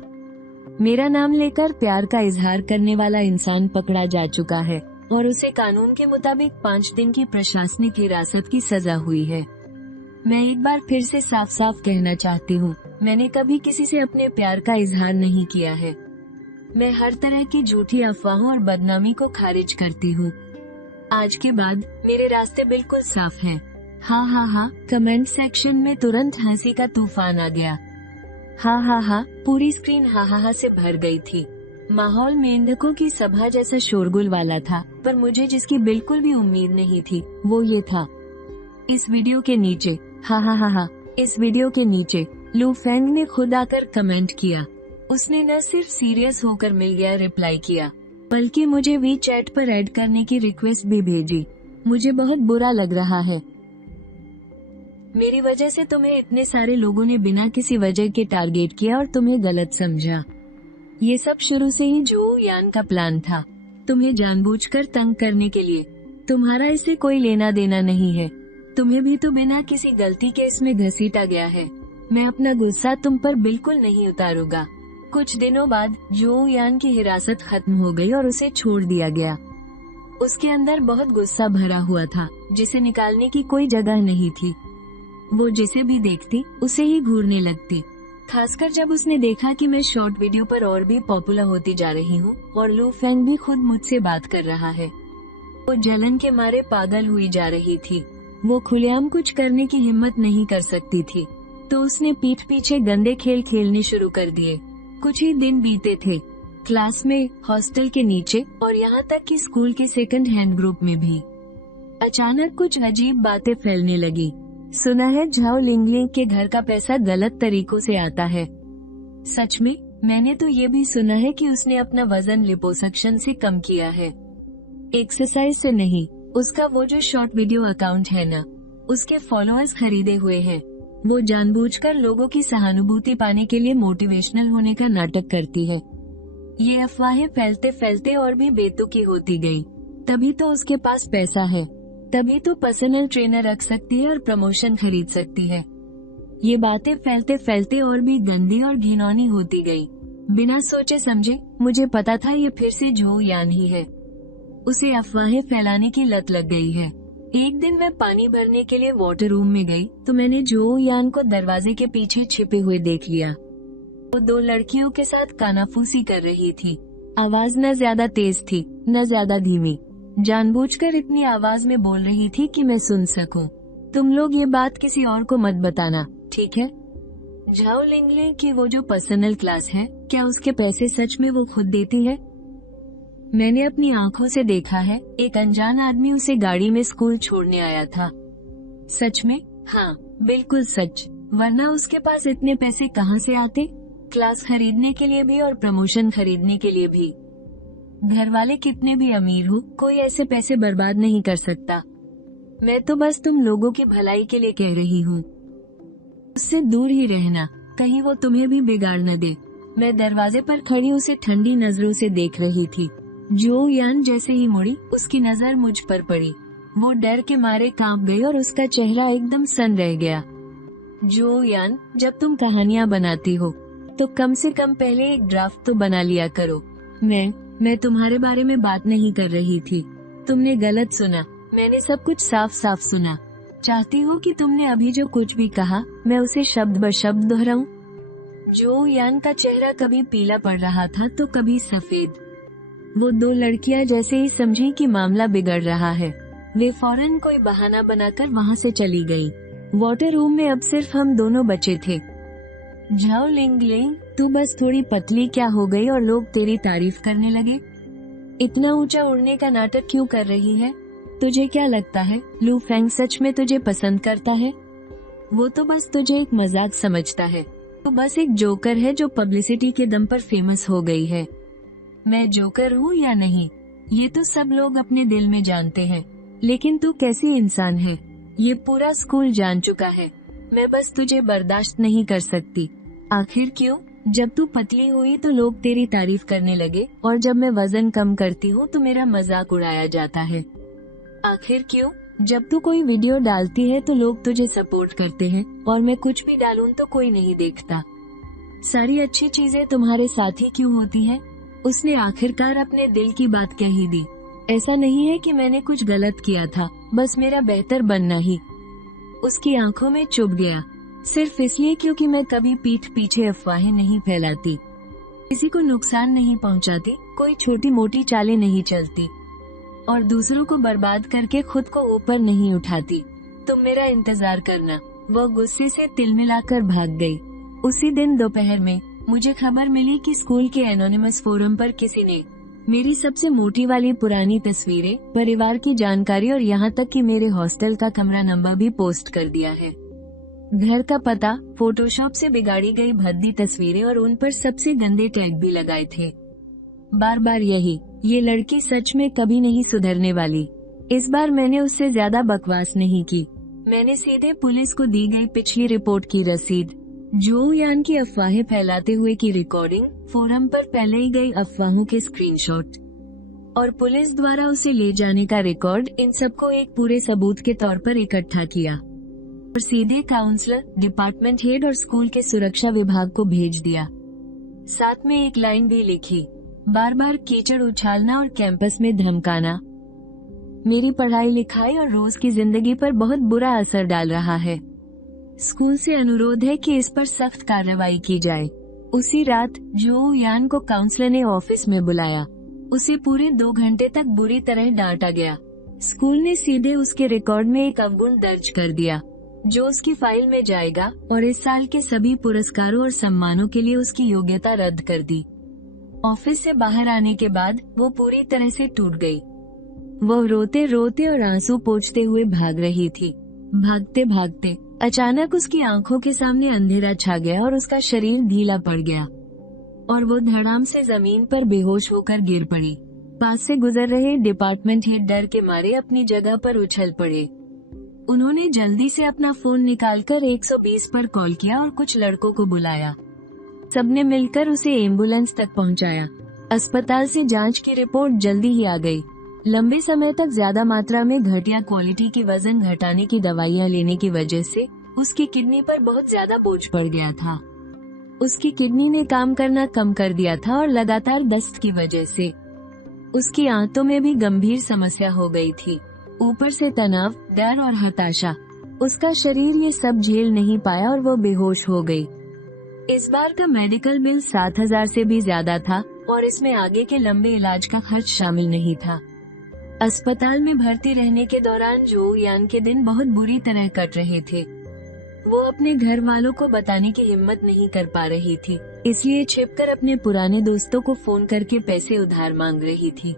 मेरा नाम लेकर प्यार का इजहार करने वाला इंसान पकड़ा जा चुका है और उसे कानून के मुताबिक 5 दिन की प्रशासनिक हिरासत की सजा हुई है। मैं एक बार फिर से साफ साफ कहना चाहती हूँ, मैंने कभी किसी से अपने प्यार का इजहार नहीं किया है। मैं हर तरह की झूठी अफवाहों और बदनामी को खारिज करती हूँ। आज के बाद मेरे रास्ते बिल्कुल साफ हैं। हाँ हाँ हाँ, कमेंट सेक्शन में तुरंत हंसी का तूफान आ गया। हाँ हाँ हाँ, पूरी स्क्रीन हाँ हाँ हाँ से भर गई थी। माहौल मेंढकों की सभा जैसा शोरगुल वाला था, पर मुझे जिसकी बिल्कुल भी उम्मीद नहीं थी वो ये था। इस वीडियो के नीचे हाँ हाँ हाँ हाँ, इस वीडियो के नीचे लू फेंग ने खुद आकर कमेंट किया। उसने न सिर्फ सीरियस होकर मिल गया रिप्लाई किया, बल्कि मुझे वी चैट पर ऐड करने की रिक्वेस्ट भी भेजी। मुझे बहुत बुरा लग रहा है। मेरी वजह से तुम्हें इतने सारे लोगों ने बिना किसी वजह के टारगेट किया और तुम्हें गलत समझा। ये सब शुरू से ही जो यान का प्लान था, तुम्हें जानबूझकर तंग करने के लिए। तुम्हारा इससे कोई लेना देना नहीं है। तुम्हें भी तो बिना किसी गलती के इसमें घसीटा गया है। मैं अपना गुस्सा तुम पर बिल्कुल नहीं उतारूंगा। कुछ दिनों बाद जो यान की हिरासत खत्म हो गई और उसे छोड़ दिया गया। उसके अंदर बहुत गुस्सा भरा हुआ था, जिसे निकालने की कोई जगह नहीं थी। वो जिसे भी देखती उसे ही घूरने लगती, खासकर जब उसने देखा कि मैं शॉर्ट वीडियो पर और भी पॉपुलर होती जा रही हूँ और लू फेंग भी खुद मुझसे बात कर रहा है। वो जलन के मारे पागल हुई जा रही थी। वो खुलेआम कुछ करने की हिम्मत नहीं कर सकती थी, तो उसने पीठ पीछे गंदे खेल खेलने शुरू कर दिए। कुछ ही दिन बीते थे, क्लास में, हॉस्टल के नीचे और यहाँ तक कि स्कूल के सेकंड हैंड ग्रुप में भी अचानक कुछ अजीब बातें फैलने लगी। सुना है झाओ लिंगलिंग के घर का पैसा गलत तरीकों से आता है। सच में? मैंने तो ये भी सुना है कि उसने अपना वजन लिपोसक्शन से कम किया है, एक्सरसाइज से नहीं। उसका वो जो शॉर्ट वीडियो अकाउंट है ना, उसके फॉलोअर्स खरीदे हुए हैं। वो जानबूझकर लोगों की सहानुभूति पाने के लिए मोटिवेशनल होने का नाटक करती है। ये अफवाहें फैलते फैलते और भी बेतुकी होती गई। तभी तो उसके पास पैसा है, तभी तो पर्सनल ट्रेनर रख सकती है और प्रमोशन खरीद सकती है। ये बातें फैलते फैलते और भी गंदी और घिनौनी होती गई। बिना सोचे समझे मुझे पता था ये फिर से जो यान ही है। उसे अफवाहें फैलाने की लत लग गई है। एक दिन मैं पानी भरने के लिए वाटर रूम में गई तो मैंने जो यान को दरवाजे के पीछे छिपे हुए देख लिया। वो 2 लड़कियों के साथ कानाफूसी कर रही थी। आवाज न ज्यादा तेज थी न ज्यादा धीमी, जानबूझकर इतनी आवाज में बोल रही थी कि मैं सुन सकूं। तुम लोग ये बात किसी और को मत बताना, ठीक है? झाओ लिंगलिंग की वो जो पर्सनल क्लास है, क्या उसके पैसे सच में वो खुद देती है? मैंने अपनी आंखों से देखा है, एक अनजान आदमी उसे गाड़ी में स्कूल छोड़ने आया था। सच में? हाँ, बिल्कुल सच। वरना उसके पास इतने पैसे कहाँ से आते? क्लास खरीदने के लिए भी और प्रमोशन खरीदने के लिए भी। घर वाले कितने भी अमीर हो, कोई ऐसे पैसे बर्बाद नहीं कर सकता। मैं तो बस तुम लोगों की भलाई के लिए कह रही हूँ। उससे दूर ही रहना, कहीं वो तुम्हें भी बिगाड़ न दे। मैं दरवाजे पर खड़ी उसे ठंडी नजरों से देख रही थी। जो यान जैसे ही मुड़ी, उसकी नजर मुझ पर पड़ी। वो डर के मारे कांप गई और उसका चेहरा एकदम सन रह गया। जो यान, जब तुम कहानियाँ बनाती हो तो कम से कम पहले एक ड्राफ्ट तो बना लिया करो। मैं तुम्हारे बारे में बात नहीं कर रही थी। तुमने गलत सुना, मैंने सब कुछ साफ साफ सुना। चाहती हो कि तुमने अभी जो कुछ भी कहा मैं उसे शब्द ब शब्द दोहराऊं? जो यान का चेहरा कभी पीला पड़ रहा था तो कभी सफेद। वो 2 लड़कियां जैसे ही समझी कि मामला बिगड़ रहा है, वे फौरन कोई बहाना बनाकर वहाँ से चली गई। वाटर रूम में अब सिर्फ हम दोनों बचे थे। झाओ लिंगलिंग, तू बस थोड़ी पतली क्या हो गई और लोग तेरी तारीफ करने लगे? इतना ऊंचा उड़ने का नाटक क्यों कर रही है? तुझे क्या लगता है लू फेंग सच में तुझे पसंद करता है? वो तो बस तुझे एक मजाक समझता है। तो बस एक जोकर है जो पब्लिसिटी के दम पर फेमस हो गई है। मैं जोकर हूँ या नहीं, ये तो सब लोग अपने दिल में जानते हैं। लेकिन तू कैसी इंसान है? ये पूरा स्कूल जान चुका है। मैं बस तुझे बर्दाश्त नहीं कर सकती। आखिर क्यों? जब तू पतली हुई तो लोग तेरी तारीफ करने लगे, और जब मैं वजन कम करती हूँ तो मेरा मजाक उड़ाया जाता है। आखिर क्यों? जब तू कोई वीडियो डालती है तो लोग तुझे सपोर्ट करते हैं, और मैं कुछ भी डालूं तो कोई नहीं देखता। सारी अच्छी चीजें तुम्हारे साथ ही क्यों होती हैं? उसने आखिरकार अपने दिल की बात कह ही दी। ऐसा नहीं है कि मैंने कुछ गलत किया था, बस मेरा बेहतर बनना ही। उसकी आंखों में चुभ गया, सिर्फ इसलिए क्योंकि मैं कभी पीठ पीछे अफवाहें नहीं फैलाती, किसी को नुकसान नहीं पहुंचाती, कोई छोटी मोटी चालें नहीं चलती, और दूसरों को बर्बाद करके खुद को ऊपर नहीं उठाती। तुम मेरा इंतजार करना। वह गुस्से से तिलमिलाकर भाग गई। उसी दिन दोपहर में मुझे खबर मिली कि स्कूल के एनोनिमस फोरम पर किसी ने मेरी सबसे मोटी वाली पुरानी तस्वीरें, परिवार की जानकारी और यहाँ तक कि मेरे हॉस्टल का कमरा नंबर भी पोस्ट कर दिया है। घर का पता, फोटोशॉप से बिगाड़ी गई भद्दी तस्वीरें और उन पर सबसे गंदे टैग भी लगाए थे। बार बार यही, ये लड़की सच में कभी नहीं सुधरने वाली। इस बार मैंने उससे ज्यादा बकवास नहीं की। मैंने सीधे पुलिस को दी गई पिछली रिपोर्ट की रसीद, जो यान की अफवाहें फैलाते हुए की रिकॉर्डिंग, फोरम पर फैलाई गई अफवाहों के स्क्रीनशॉट और पुलिस द्वारा उसे ले जाने का रिकॉर्ड, इन सबको एक पूरे सबूत के तौर पर इकट्ठा किया और सीधे काउंसलर, डिपार्टमेंट हेड और स्कूल के सुरक्षा विभाग को भेज दिया। साथ में एक लाइन भी लिखी, बार बार कीचड़ उछालना और कैंपस में धमकाना मेरी पढ़ाई लिखाई और रोज की जिंदगी पर बहुत बुरा असर डाल रहा है। स्कूल से अनुरोध है कि इस पर सख्त कार्रवाई की जाए। उसी रात जो यान को काउंसलर ने ऑफिस में बुलाया, उसे पूरे 2 घंटे तक बुरी तरह डांटा गया। स्कूल ने सीधे उसके रिकॉर्ड में एक अवगुण दर्ज कर दिया, जो उसकी फाइल में जाएगा, और इस साल के सभी पुरस्कारों और सम्मानों के लिए उसकी योग्यता रद्द कर दी। ऑफिस से बाहर आने के बाद वो पूरी तरह से टूट गई। वो रोते रोते और आंसू पोंछते हुए भाग रही थी। भागते भागते अचानक उसकी आंखों के सामने अंधेरा छा गया और उसका शरीर ढीला पड़ गया और वो धड़ाम से जमीन पर बेहोश होकर गिर पड़ी। पास से गुजर रहे डिपार्टमेंट हेड डर के मारे अपनी जगह पर उछल पड़े। उन्होंने जल्दी से अपना फोन निकालकर 120 पर कॉल किया और कुछ लड़कों को बुलाया। सबने मिलकर उसे एम्बुलेंस तक पहुंचाया। अस्पताल से जांच की रिपोर्ट जल्दी ही आ गई। लंबे समय तक ज्यादा मात्रा में घटिया क्वालिटी की वजन घटाने की दवाइयां लेने की वजह से उसकी किडनी पर बहुत ज्यादा बोझ पड़ गया था। उसकी किडनी ने काम करना कम कर दिया था और लगातार दस्त की वजह से उसकी आंतों में भी गंभीर समस्या हो गई थी। ऊपर से तनाव, डर और हताशा। उसका शरीर ये सब झेल नहीं पाया और वो बेहोश हो गई। इस बार का मेडिकल बिल 7,000 से भी ज्यादा था और इसमें आगे के लंबे इलाज का खर्च शामिल नहीं था। अस्पताल में भर्ती रहने के दौरान जो यान के दिन बहुत बुरी तरह कट रहे थे। वो अपने घर वालों को बताने की हिम्मत नहीं कर पा रही थी, इसलिए छिपकर अपने पुराने दोस्तों को फोन करके पैसे उधार मांग रही थी।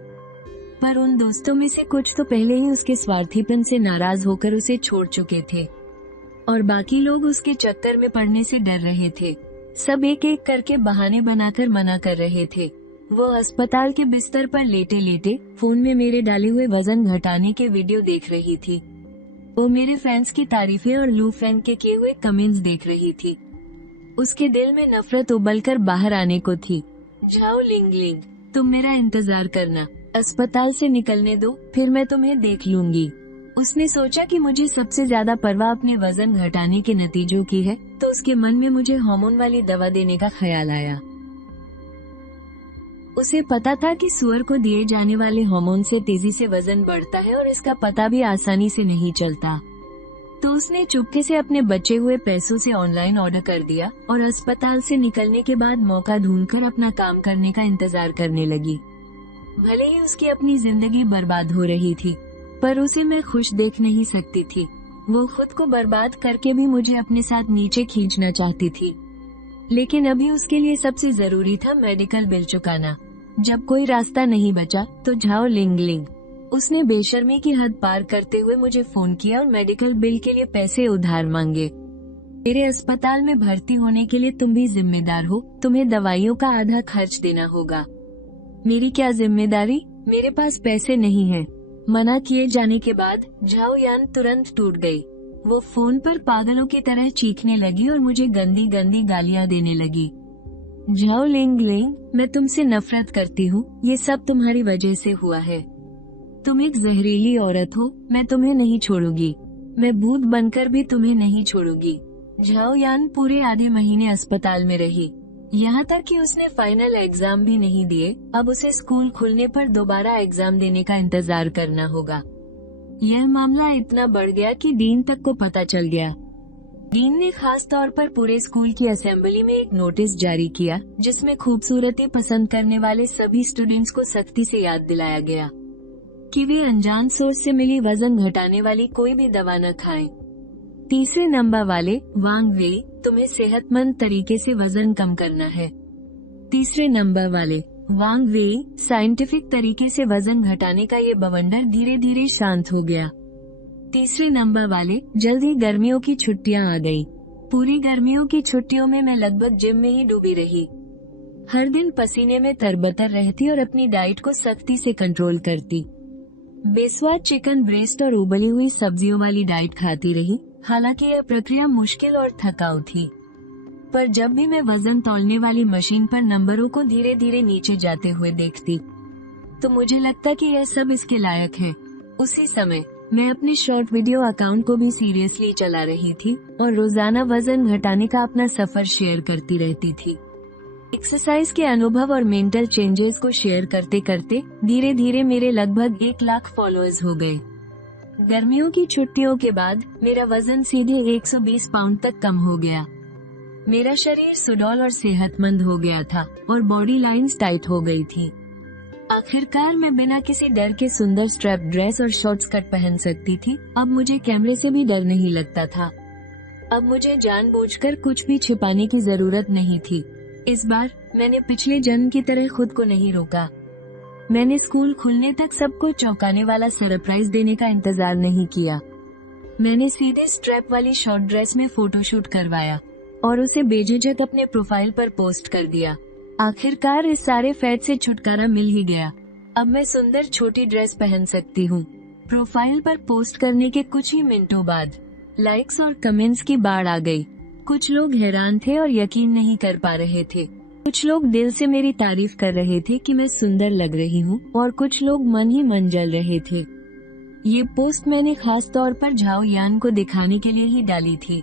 पर उन दोस्तों में से कुछ तो पहले ही उसके स्वार्थीपन से नाराज होकर उसे छोड़ चुके थे और बाकी लोग उसके चक्कर में पड़ने से डर रहे थे। सब एक एक करके बहाने बनाकर मना कर रहे थे। वो अस्पताल के बिस्तर पर लेटे लेटे फोन में मेरे डाले हुए वजन घटाने के वीडियो देख रही थी। वो मेरे फैंस की तारीफें और लू फैन के किए हुए कमेंट्स देख रही थी। उसके दिल में नफरत उबलकर बाहर आने को थी। जाओ लिंग लिंग, तुम मेरा इंतजार करना, अस्पताल से निकलने दो, फिर मैं तुम्हें देख लूंगी। उसने सोचा कि मुझे सबसे ज्यादा परवाह अपने वजन घटाने के नतीजों की है, तो उसके मन में मुझे हार्मोन वाली दवा देने का ख्याल आया। उसे पता था कि सुअर को दिए जाने वाले हार्मोन से तेजी से वजन बढ़ता है और इसका पता भी आसानी से नहीं चलता। तो उसने चुपके से अपने बचे हुए पैसों से ऑनलाइन ऑर्डर कर दिया और अस्पताल से निकलने के बाद मौका ढूंढकर अपना काम करने का इंतजार करने लगी। भले ही उसकी अपनी जिंदगी बर्बाद हो रही थी, पर उसे मैं खुश देख नहीं सकती थी। वो खुद को बर्बाद करके भी मुझे अपने साथ नीचे खींचना चाहती थी, लेकिन अभी उसके लिए सबसे जरूरी था मेडिकल बिल चुकाना। जब कोई रास्ता नहीं बचा तो जाओ लिंग लिंग, उसने बेशर्मी की हद पार करते हुए मुझे फोन किया और मेडिकल बिल के लिए पैसे उधार मांगे। मेरे अस्पताल में भर्ती होने के लिए तुम भी जिम्मेदार हो, तुम्हें दवाइयों का आधा खर्च देना होगा। मेरी क्या जिम्मेदारी? मेरे पास पैसे नहीं हैं। मना किए जाने के बाद झाओ यान तुरंत टूट गई। वो फोन पर पागलों की तरह चीखने लगी और मुझे गंदी गंदी गालियां देने लगी। झाओ लिंग लिंग, मैं तुमसे नफरत करती हूँ, ये सब तुम्हारी वजह से हुआ है। तुम एक जहरीली औरत हो, मैं तुम्हें नहीं छोड़ूंगी, मैं भूत बनकर भी तुम्हें नहीं छोड़ूंगी। झाओ यान पूरे आधे महीने अस्पताल में रही, यहाँ तक कि उसने फाइनल एग्जाम भी नहीं दिए। अब उसे स्कूल खुलने पर दोबारा एग्जाम देने का इंतजार करना होगा। यह मामला इतना बढ़ गया कि डीन तक को पता चल गया। डीन ने खास तौर पर पूरे स्कूल की असेंबली में एक नोटिस जारी किया, जिसमें खूबसूरती पसंद करने वाले सभी स्टूडेंट्स को सख्ती से याद दिलाया गया कि वे अनजान सोर्स से मिली वजन घटाने वाली कोई भी दवा न खाएं। तीसरे नंबर वाले वांग वेई, तुम्हें सेहतमंद तरीके से वजन कम करना है। तीसरे नंबर वाले वांग वेई, साइंटिफिक तरीके से वजन घटाने का ये बवंडर धीरे धीरे शांत हो गया। तीसरे नंबर वाले, जल्द ही गर्मियों की छुट्टियां आ गई। पूरी गर्मियों की छुट्टियों में मैं लगभग जिम में ही डूबी रही। हर दिन पसीने में तरबतर रहती और अपनी डाइट को सख्ती से कंट्रोल करती। बेस्वाद चिकन ब्रेस्ट और उबली हुई सब्जियों वाली डाइट खाती रही। हालांकि यह प्रक्रिया मुश्किल और थकाऊ थी, पर जब भी मैं वजन तौलने वाली मशीन पर नंबरों को धीरे धीरे नीचे जाते हुए देखती, तो मुझे लगता कि यह सब इसके लायक है। उसी समय मैं अपने शॉर्ट वीडियो अकाउंट को भी सीरियसली चला रही थी और रोजाना वजन घटाने का अपना सफर शेयर करती रहती थी। एक्सरसाइज के अनुभव और मेंटल चेंजेस को शेयर करते करते धीरे धीरे मेरे लगभग 1 लाख फॉलोअर्स हो गए। गर्मियों की छुट्टियों के बाद मेरा वजन सीधे 120 पाउंड तक कम हो गया। मेरा शरीर सुडौल और सेहतमंद हो गया था और बॉडी लाइंस टाइट हो गई थी। आखिरकार मैं बिना किसी डर के सुंदर स्ट्रैप ड्रेस और शॉर्ट स्कर्ट पहन सकती थी। अब मुझे कैमरे से भी डर नहीं लगता था। अब मुझे जानबूझकर कुछ भी छिपाने की जरूरत नहीं थी। इस बार मैंने पिछले जन्म की तरह खुद को नहीं रोका। मैंने स्कूल खुलने तक सबको चौंकाने वाला सरप्राइज देने का इंतजार नहीं किया। मैंने सीधे स्ट्रैप वाली शॉर्ट ड्रेस में फोटोशूट करवाया और उसे बेझिझक अपने प्रोफाइल पर पोस्ट कर दिया। आखिरकार इस सारे फैट से छुटकारा मिल ही गया। अब मैं सुंदर छोटी ड्रेस पहन सकती हूँ। प्रोफाइल पर पोस्ट करने के कुछ ही मिनटों बाद लाइक्स और कमेंट्स की बाढ़ आ गई। कुछ लोग हैरान थे और यकीन नहीं कर पा रहे थे। कुछ लोग दिल से मेरी तारीफ कर रहे थे कि मैं सुंदर लग रही हूँ और कुछ लोग मन ही मन जल रहे थे। ये पोस्ट मैंने खास तौर पर झाओ यान को दिखाने के लिए ही डाली थी।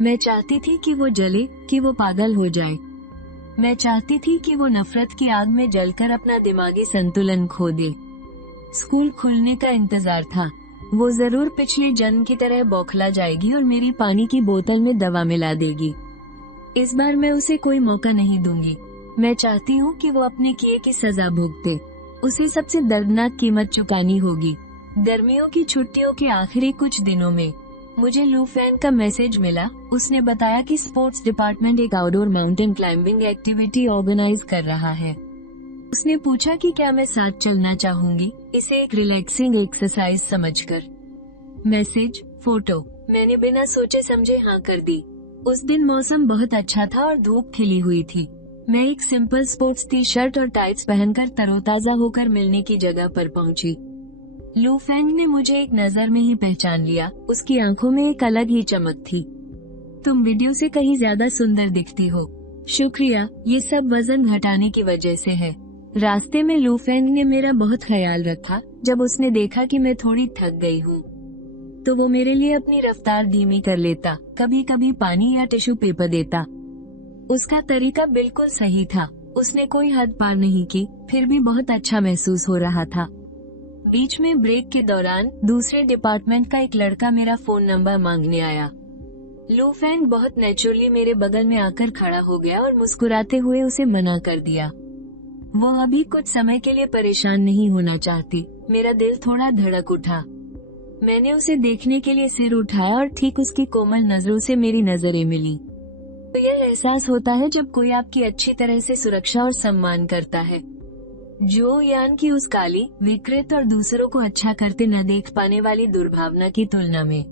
मैं चाहती थी कि वो जले, कि वो पागल हो जाए। मैं चाहती थी कि वो नफरत की आग में जलकर अपना दिमागी संतुलन खो दे। स्कूल खुलने का इंतजार था। वो जरूर पिछले जन्म की तरह बौखला जाएगी और मेरी पानी की बोतल में दवा मिला देगी। इस बार मैं उसे कोई मौका नहीं दूंगी। मैं चाहती हूँ कि वो अपने किए की सजा भुगते। उसे सबसे दर्दनाक कीमत चुकानी होगी। गर्मियों की छुट्टियों के आखिरी कुछ दिनों में मुझे लू फैन का मैसेज मिला। उसने बताया कि स्पोर्ट्स डिपार्टमेंट एक outdoor mountain climbing activity organise कर रहा है। उसने पूछा कि क्या मैं साथ चलना चाहूंगी, इसे एक रिलैक्सिंग एक्सरसाइज समझकर। Message, photo. मैंने बिना सोचे समझे हाँ कर दी। उस दिन मौसम बहुत अच्छा था और धूप खिली हुई थी। मैं एक सिंपल स्पोर्ट्स टी शर्ट और टाइट्स पहनकर तरोताजा होकर मिलने की जगह पर पहुंची। लू फेंग ने मुझे एक नजर में ही पहचान लिया। उसकी आंखों में एक अलग ही चमक थी। तुम वीडियो से कहीं ज्यादा सुंदर दिखती हो। शुक्रिया, ये सब वजन घटाने की वजह से है। रास्ते में लू फेंग ने मेरा बहुत ख्याल रखा। जब उसने देखा कि मैं थोड़ी थक गई हूँ, तो वो मेरे लिए अपनी रफ्तार धीमी कर लेता, कभी कभी पानी या टिश्यू पेपर देता। उसका तरीका बिल्कुल सही था। उसने कोई हद पार नहीं की, फिर भी बहुत अच्छा महसूस हो रहा था। बीच में ब्रेक के दौरान दूसरे डिपार्टमेंट का एक लड़का मेरा फोन नंबर मांगने आया। लू फेंग बहुत नेचुरली मेरे बगल में आकर खड़ा हो गया और मुस्कुराते हुए उसे मना कर दिया। वो अभी कुछ समय के लिए परेशान नहीं होना चाहती। मेरा दिल थोड़ा धड़क उठा। मैंने उसे देखने के लिए सिर उठाया और ठीक उसकी कोमल नजरों से मेरी नजरें मिली। तो यह एहसास होता है जब कोई आपकी अच्छी तरह से सुरक्षा और सम्मान करता है। जो यान की उस काली, विकृत और दूसरों को अच्छा करते न देख पाने वाली दुर्भावना की तुलना में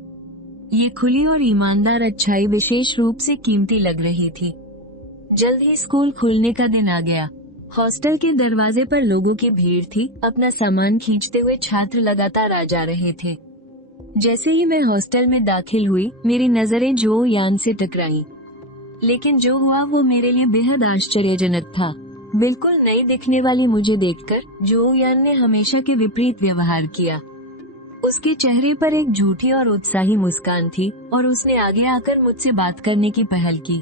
ये खुली और ईमानदार अच्छाई विशेष रूप से कीमती लग रही थी। जल्द ही स्कूल खुलने का दिन आ गया। हॉस्टल के दरवाजे पर लोगों की भीड़ थी। अपना सामान खींचते हुए छात्र लगातार आ जा रहे थे। जैसे ही मैं हॉस्टल में दाखिल हुई, मेरी नजरें जो यान से टकराईं। लेकिन जो हुआ वो मेरे लिए बेहद आश्चर्यजनक था। बिल्कुल नई दिखने वाली मुझे देखकर जो यान ने हमेशा के विपरीत व्यवहार किया। उसके चेहरे पर एक झूठी और उत्साही मुस्कान थी और उसने आगे आकर मुझसे बात करने की पहल की।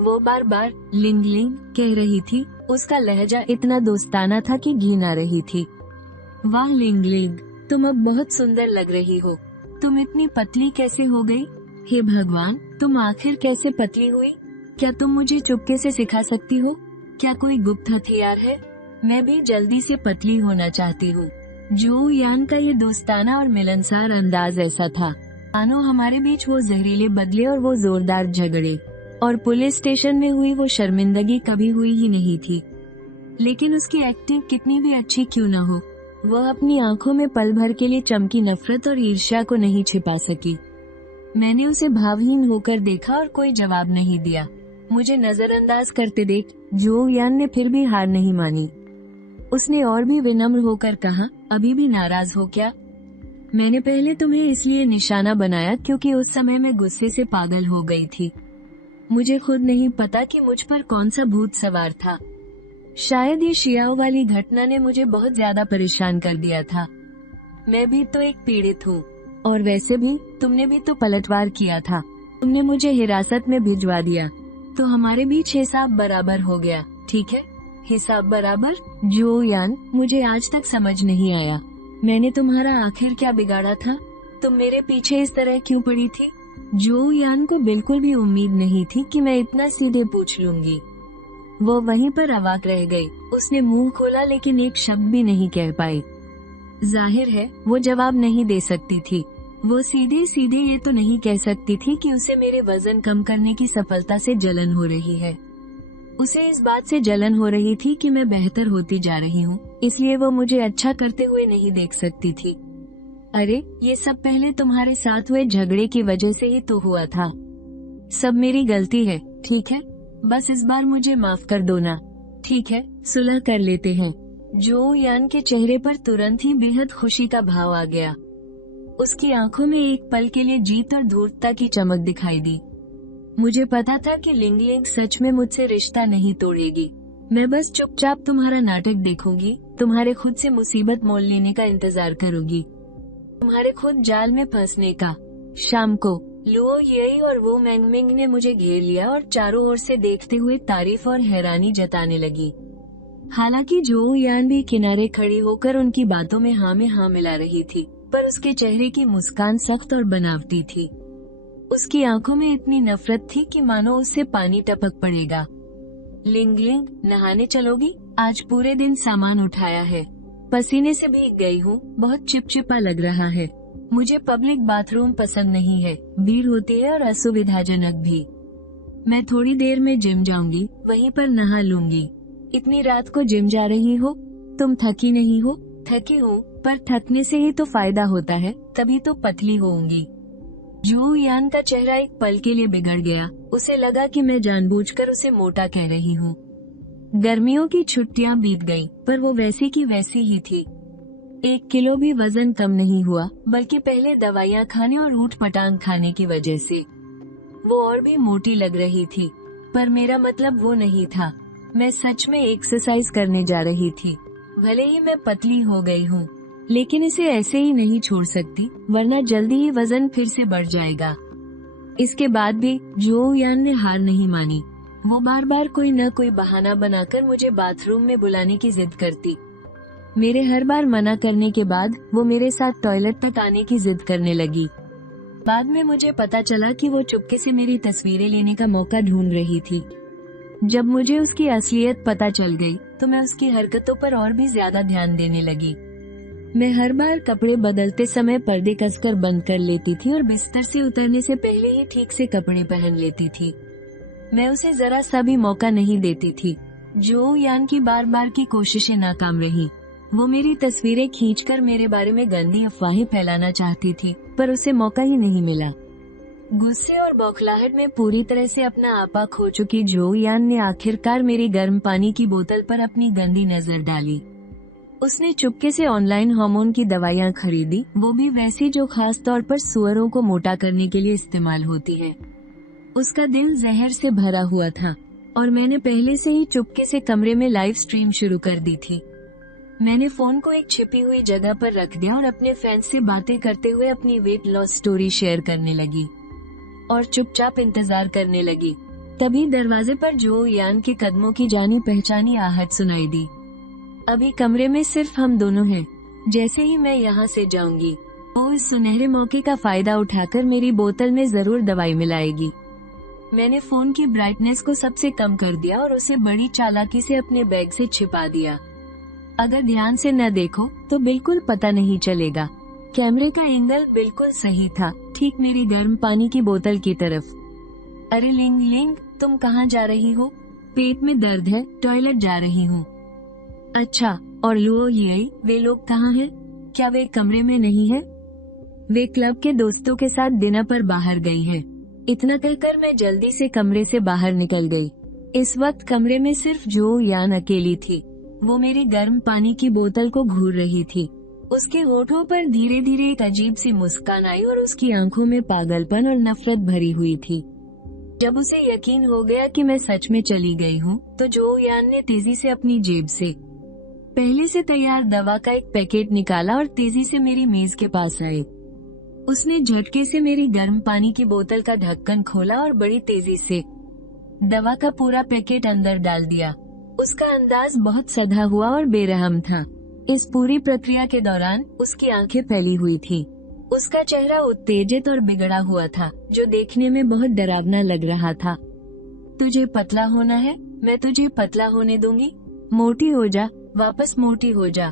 वो बार बार लिंग लिंग कह रही थी। उसका लहजा इतना दोस्ताना था कि घिन आ रही थी। वाह लिंग लिंग, तुम अब बहुत सुंदर लग रही हो। तुम इतनी पतली कैसे हो गई? हे भगवान, तुम आखिर कैसे पतली हुई? क्या तुम मुझे चुपके से सिखा सकती हो? क्या कोई गुप्त हथियार है? मैं भी जल्दी से पतली होना चाहती हूँ। जो यान का ये दोस्ताना और मिलनसार अंदाज ऐसा था मानो हमारे बीच वो जहरीले बदले और वो जोरदार झगड़े और पुलिस स्टेशन में हुई वो शर्मिंदगी कभी हुई ही नहीं थी। लेकिन उसकी एक्टिंग कितनी भी अच्छी क्यों न हो, वह अपनी आंखों में पल भर के लिए चमकी नफरत और ईर्ष्या को नहीं छिपा सकी। मैंने उसे भावहीन होकर देखा और कोई जवाब नहीं दिया। मुझे नजरअंदाज करते देख जो यान ने फिर भी हार नहीं मानी। उसने और भी विनम्र होकर कहा, अभी भी नाराज हो क्या? मैंने पहले तुम्हें इसलिए निशाना बनाया क्योंकि उस समय मैं गुस्से से पागल हो गई थी। मुझे खुद नहीं पता कि मुझ पर कौन सा भूत सवार था। शायद ये शियाओ वाली घटना ने मुझे बहुत ज्यादा परेशान कर दिया था। मैं भी तो एक पीड़ित हूँ। और वैसे भी तुमने भी तो पलटवार किया था। तुमने मुझे हिरासत में भिजवा दिया, तो हमारे बीच हिसाब बराबर हो गया, ठीक है? हिसाब बराबर? जो यान, मुझे आज तक समझ नहीं आया। मैंने तुम्हारा आखिर क्या बिगाड़ा था? तुम मेरे पीछे इस तरह क्यों पड़ी थी? जो यान को बिल्कुल भी उम्मीद नहीं थी कि मैं इतना सीधे पूछ लूंगी। वो वहीं पर अवाक रह गई। उसने मुंह खोला लेकिन एक शब्द भी नहीं कह पाई। जाहिर है वो जवाब नहीं दे सकती थी। वो सीधे सीधे ये तो नहीं कह सकती थी कि उसे मेरे वजन कम करने की सफलता से जलन हो रही है। उसे इस बात से जलन हो रही थी कि मैं बेहतर होती जा रही हूँ, इसलिए वो मुझे अच्छा करते हुए नहीं देख सकती थी। अरे, ये सब पहले तुम्हारे साथ हुए झगड़े की वजह से ही तो हुआ था। सब मेरी गलती है, ठीक है? बस इस बार मुझे माफ कर दो ना। ठीक है, सुलह कर लेते हैं। जो यान के चेहरे पर तुरंत ही बेहद खुशी का भाव आ गया। उसकी आंखों में एक पल के लिए जीत और धूर्तता की चमक दिखाई दी। मुझे पता था कि लिंग लिंग सच में मुझसे रिश्ता नहीं तोड़ेगी। मैं बस चुपचाप तुम्हारा नाटक देखूंगी, तुम्हारे खुद से मुसीबत मोल लेने का इंतजार करूंगी, तुम्हारे खुद जाल में फंसने का। शाम को लुओ येई और वो मैंगमिंग ने मुझे घेर लिया और चारों ओर से देखते हुए तारीफ और हैरानी जताने लगी। हालांकि जो यान भी किनारे खड़ी होकर उनकी बातों में हाँ मिला रही थी, पर उसके चेहरे की मुस्कान सख्त और बनावटी थी। उसकी आंखों में इतनी नफरत थी कि मानो उससे पानी टपक पड़ेगा। लिंग लिंग, नहाने चलोगी? आज पूरे दिन सामान उठाया है, पसीने से भीग गई हूँ, बहुत चिपचिपा लग रहा है। मुझे पब्लिक बाथरूम पसंद नहीं है, भीड़ होती है और असुविधाजनक भी। मैं थोड़ी देर में जिम जाऊंगी, वहीं पर नहा लूंगी। इतनी रात को जिम जा रही हो? तुम थकी नहीं हो? थकी हूँ, पर थकने से ही तो फायदा होता है, तभी तो पतली होऊंगी। जो यान का चेहरा एक पल के लिए बिगड़ गया। उसे लगा कि मैं जानबूझकर उसे मोटा कह रही हूँ। गर्मियों की छुट्टियां बीत गईं, पर वो वैसी की वैसी ही थी। 1 किलो भी वजन कम नहीं हुआ, बल्कि पहले दवाइयाँ खाने और ऊट पटांग खाने की वजह से वो और भी मोटी लग रही थी। पर मेरा मतलब वो नहीं था। मैं सच में एक्सरसाइज करने जा रही थी। भले ही मैं पतली हो गई हूँ, लेकिन इसे ऐसे ही नहीं छोड़ सकती, वरना जल्दी ही वजन फिर से बढ़ जाएगा। इसके बाद भी जो यान ने हार नहीं मानी। वो बार बार कोई न कोई बहाना बनाकर मुझे बाथरूम में बुलाने की जिद करती। मेरे हर बार मना करने के बाद वो मेरे साथ टॉयलेट तक आने की जिद करने लगी। बाद में मुझे पता चला कि वो चुपके से मेरी तस्वीरें लेने का मौका ढूंढ रही थी। जब मुझे उसकी असलियत पता चल गई, तो मैं उसकी हरकतों पर और भी ज्यादा ध्यान देने लगी। मैं हर बार कपड़े बदलते समय पर्दे कसकर बंद कर लेती थी और बिस्तर से उतरने से पहले ही ठीक से कपड़े पहन लेती थी। मैं उसे जरा सा भी मौका नहीं देती थी। जो यान की बार बार की कोशिशें नाकाम रही। वो मेरी तस्वीरें खींचकर मेरे बारे में गंदी अफवाहें फैलाना चाहती थी, पर उसे मौका ही नहीं मिला। गुस्से और बौखलाहट में पूरी तरह से अपना आपा खो चुकी जो यान ने आखिरकार मेरी गर्म पानी की बोतल पर अपनी गंदी नजर डाली। उसने चुपके से ऑनलाइन हार्मोन की दवाइयाँ खरीदी, वो भी वैसी जो खास तौर पर सुअरों को मोटा करने के लिए इस्तेमाल होती है। उसका दिल जहर से भरा हुआ था और मैंने पहले से ही चुपके से कमरे में लाइव स्ट्रीम शुरू कर दी थी। मैंने फोन को एक छिपी हुई जगह पर रख दिया और अपने फैंस से बातें करते हुए अपनी वेट लॉस स्टोरी शेयर करने लगी और चुपचाप इंतजार करने लगी। तभी दरवाजे पर जो यान के कदमों की जानी पहचानी आहट सुनाई दी। अभी कमरे में सिर्फ हम दोनों हैं। जैसे ही मैं यहाँ से जाऊंगी वो इस सुनहरे मौके का फायदा उठाकर मेरी बोतल में जरूर दवाई मिलाएगी। मैंने फोन की ब्राइटनेस को सबसे कम कर दिया और उसे बड़ी चालाकी से अपने बैग से छिपा दिया। अगर ध्यान से न देखो तो बिल्कुल पता नहीं चलेगा। कैमरे का एंगल बिल्कुल सही था, ठीक मेरी गर्म पानी की बोतल की तरफ। अरे लिंग लिंग, तुम कहाँ जा रही हो? पेट में दर्द है, टॉयलेट जा रही हूँ। अच्छा, और लुओ ये वे लोग कहाँ हैं? क्या वे कमरे में नहीं है? वे क्लब के दोस्तों के साथ डिनर पर बाहर गई हैं। इतना कहकर मैं जल्दी से कमरे से बाहर निकल गई। इस वक्त कमरे में सिर्फ जो यान अकेली थी। वो मेरी गर्म पानी की बोतल को घूर रही थी। उसके होठों पर धीरे धीरे एक अजीब सी मुस्कान आई और उसकी आंखों में पागलपन और नफरत भरी हुई थी। जब उसे यकीन हो गया कि मैं सच में चली गई हूँ, तो जो यान ने तेजी से अपनी जेब से पहले से तैयार दवा का एक पैकेट निकाला और तेजी से मेरी मेज के पास आए। उसने झटके से मेरी गर्म पानी की बोतल का ढक्कन खोला और बड़ी तेजी से दवा का पूरा पैकेट अंदर डाल दिया। उसका अंदाज बहुत सधा हुआ और बेरहम था। इस पूरी प्रक्रिया के दौरान उसकी आंखें फैली हुई थी। उसका चेहरा उत्तेजित और बिगड़ा हुआ था, जो देखने में बहुत डरावना लग रहा था। तुझे पतला होना है, मैं तुझे पतला होने दूंगी। मोटी हो जा, वापस मोटी हो जा।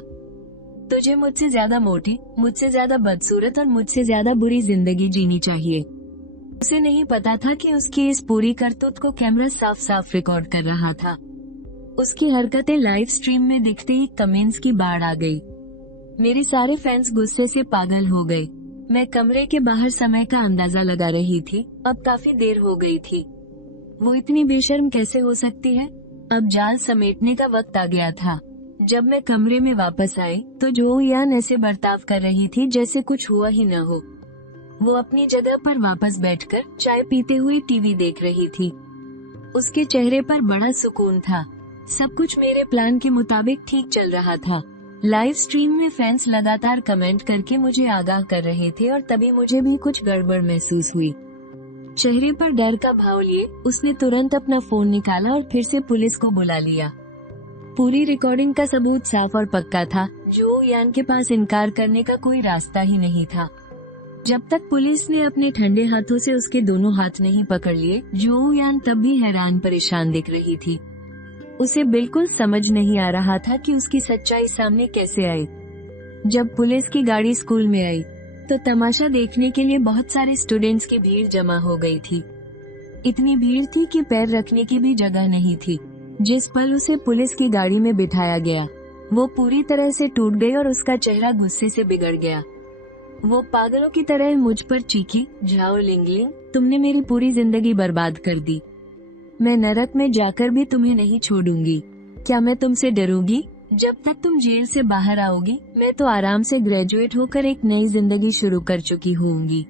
तुझे मुझसे ज्यादा मोटी, मुझसे ज्यादा बदसूरत और मुझसे ज्यादा बुरी जिंदगी जीनी चाहिए। उसे नहीं पता था कि उसकी इस पूरी करतूत को कैमरा साफ साफ रिकॉर्ड कर रहा था। उसकी हरकतें लाइव स्ट्रीम में दिखते ही कमेंट्स की बाढ़ आ गई। मेरे सारे फैंस गुस्से से पागल हो गए। मैं कमरे के बाहर समय का अंदाजा लगा रही थी। अब काफी देर हो गई थी। वो इतनी बेशर्म कैसे हो सकती है? अब जाल समेटने का वक्त आ गया था। जब मैं कमरे में वापस आई तो जो यान ऐसे बर्ताव कर रही थी जैसे कुछ हुआ ही न हो। वो अपनी जगह पर वापस बैठकर चाय पीते हुए टीवी देख रही थी। उसके चेहरे पर बड़ा सुकून था। सब कुछ मेरे प्लान के मुताबिक ठीक चल रहा था। लाइव स्ट्रीम में फैंस लगातार कमेंट करके मुझे आगाह कर रहे थे और तभी मुझे भी कुछ गड़बड़ महसूस हुई। चेहरे पर डर का भाव लिए उसने तुरंत अपना फोन निकाला और फिर से पुलिस को बुला लिया। पूरी रिकॉर्डिंग का सबूत साफ और पक्का था। जो यान के पास इनकार करने का कोई रास्ता ही नहीं था। जब तक पुलिस ने अपने ठंडे हाथों से उसके दोनों हाथ नहीं पकड़ लिए, जो यान तब भी हैरान परेशान दिख रही थी। उसे बिल्कुल समझ नहीं आ रहा था कि उसकी सच्चाई सामने कैसे आई। जब पुलिस की गाड़ी स्कूल में आई तो तमाशा देखने के लिए बहुत सारे स्टूडेंट्स की भीड़ जमा हो गई थी। इतनी भीड़ थी कि पैर रखने की भी जगह नहीं थी। जिस पल उसे पुलिस की गाड़ी में बिठाया गया, वो पूरी तरह से टूट गई और उसका चेहरा गुस्से से बिगड़ गया। वो पागलों की तरह मुझ पर चीखी, जाओ लिंगलिंग, तुमने मेरी पूरी जिंदगी बर्बाद कर दी। मैं नरक में जाकर भी तुम्हें नहीं छोड़ूंगी। क्या मैं तुमसे डरूंगी? जब तक तुम जेल से बाहर आओगी, मैं तो आराम से ग्रेजुएट होकर एक नई जिंदगी शुरू कर चुकी होंगी।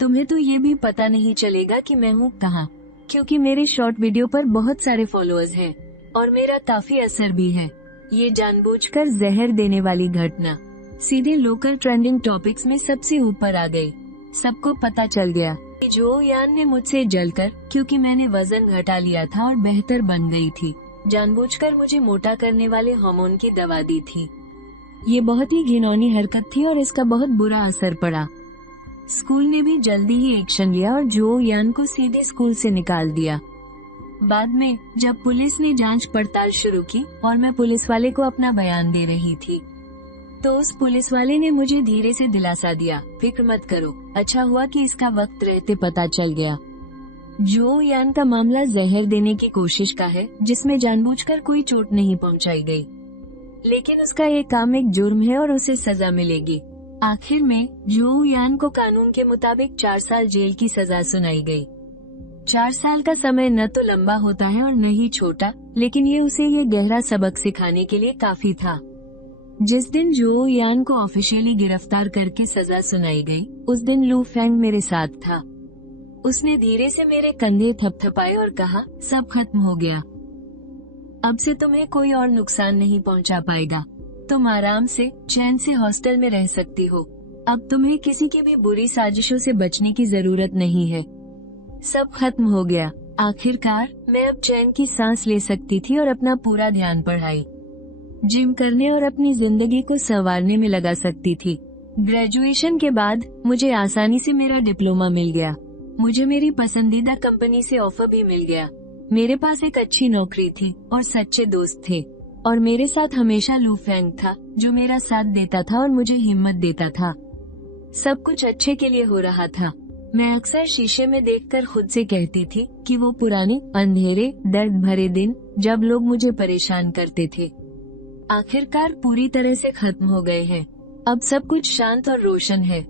तुम्हें तो ये भी पता नहीं चलेगा कि मैं हूँ कहाँ, क्योंकि मेरे शॉर्ट वीडियो पर बहुत सारे फॉलोअर्स हैं और मेरा काफी असर भी है। ये जानबूझकर जहर देने वाली घटना सीधे लोकल ट्रेंडिंग टॉपिक्स में सबसे ऊपर आ गई। सबको पता चल गया कि जो यान ने मुझसे जलकर, क्योंकि मैंने वजन घटा लिया था और बेहतर बन गई थी, जानबूझकर मुझे मोटा करने वाले हार्मोन की दवा दी थी। ये बहुत ही घिनौनी हरकत थी और इसका बहुत बुरा असर पड़ा। स्कूल ने भी जल्दी ही एक्शन लिया और जो यान को सीधे स्कूल से निकाल दिया। बाद में जब पुलिस ने जांच पड़ताल शुरू की और मैं पुलिस वाले को अपना बयान दे रही थी, तो उस पुलिस वाले ने मुझे धीरे से दिलासा दिया, फिक्र मत करो, अच्छा हुआ कि इसका वक्त रहते पता चल गया। जो यान का मामला जहर देने की कोशिश का है, जिसमें जानबूझकर कोई चोट नहीं पहुंचाई गई, लेकिन उसका ये काम एक जुर्म है और उसे सजा मिलेगी। आखिर में जो यान को कानून के मुताबिक 4 साल जेल की सजा सुनाई गई। 4 साल का समय न तो लंबा होता है और न ही छोटा, लेकिन ये उसे ये गहरा सबक सिखाने के लिए काफी था। जिस दिन जो यान को ऑफिशियली गिरफ्तार करके सजा सुनाई गई, उस दिन लू फेंग मेरे साथ था। उसने धीरे से मेरे कंधे थपथपाए और कहा, सब खत्म हो गया। अब से तुम्हें कोई और नुकसान नहीं पहुंचा पाएगा। तुम आराम से चैन से हॉस्टल में रह सकती हो। अब तुम्हें किसी की भी बुरी साजिशों से बचने की जरूरत नहीं है। सब खत्म हो गया। आखिरकार मैं अब चैन की सांस ले सकती थी और अपना पूरा ध्यान पढ़ाई, जिम करने और अपनी जिंदगी को संवारने में लगा सकती थी। ग्रेजुएशन के बाद मुझे आसानी से मेरा डिप्लोमा मिल गया। मुझे मेरी पसंदीदा कंपनी से ऑफर भी मिल गया। मेरे पास एक अच्छी नौकरी थी और सच्चे दोस्त थे, और मेरे साथ हमेशा लू फेंग था, जो मेरा साथ देता था और मुझे हिम्मत देता था। सब कुछ अच्छे के लिए हो रहा था। मैं अक्सर शीशे में देखकर खुद से कहती थी कि वो पुराने अंधेरे दर्द भरे दिन जब लोग मुझे परेशान करते थे आखिरकार पूरी तरह से खत्म हो गए हैं। अब सब कुछ शांत और रोशन है।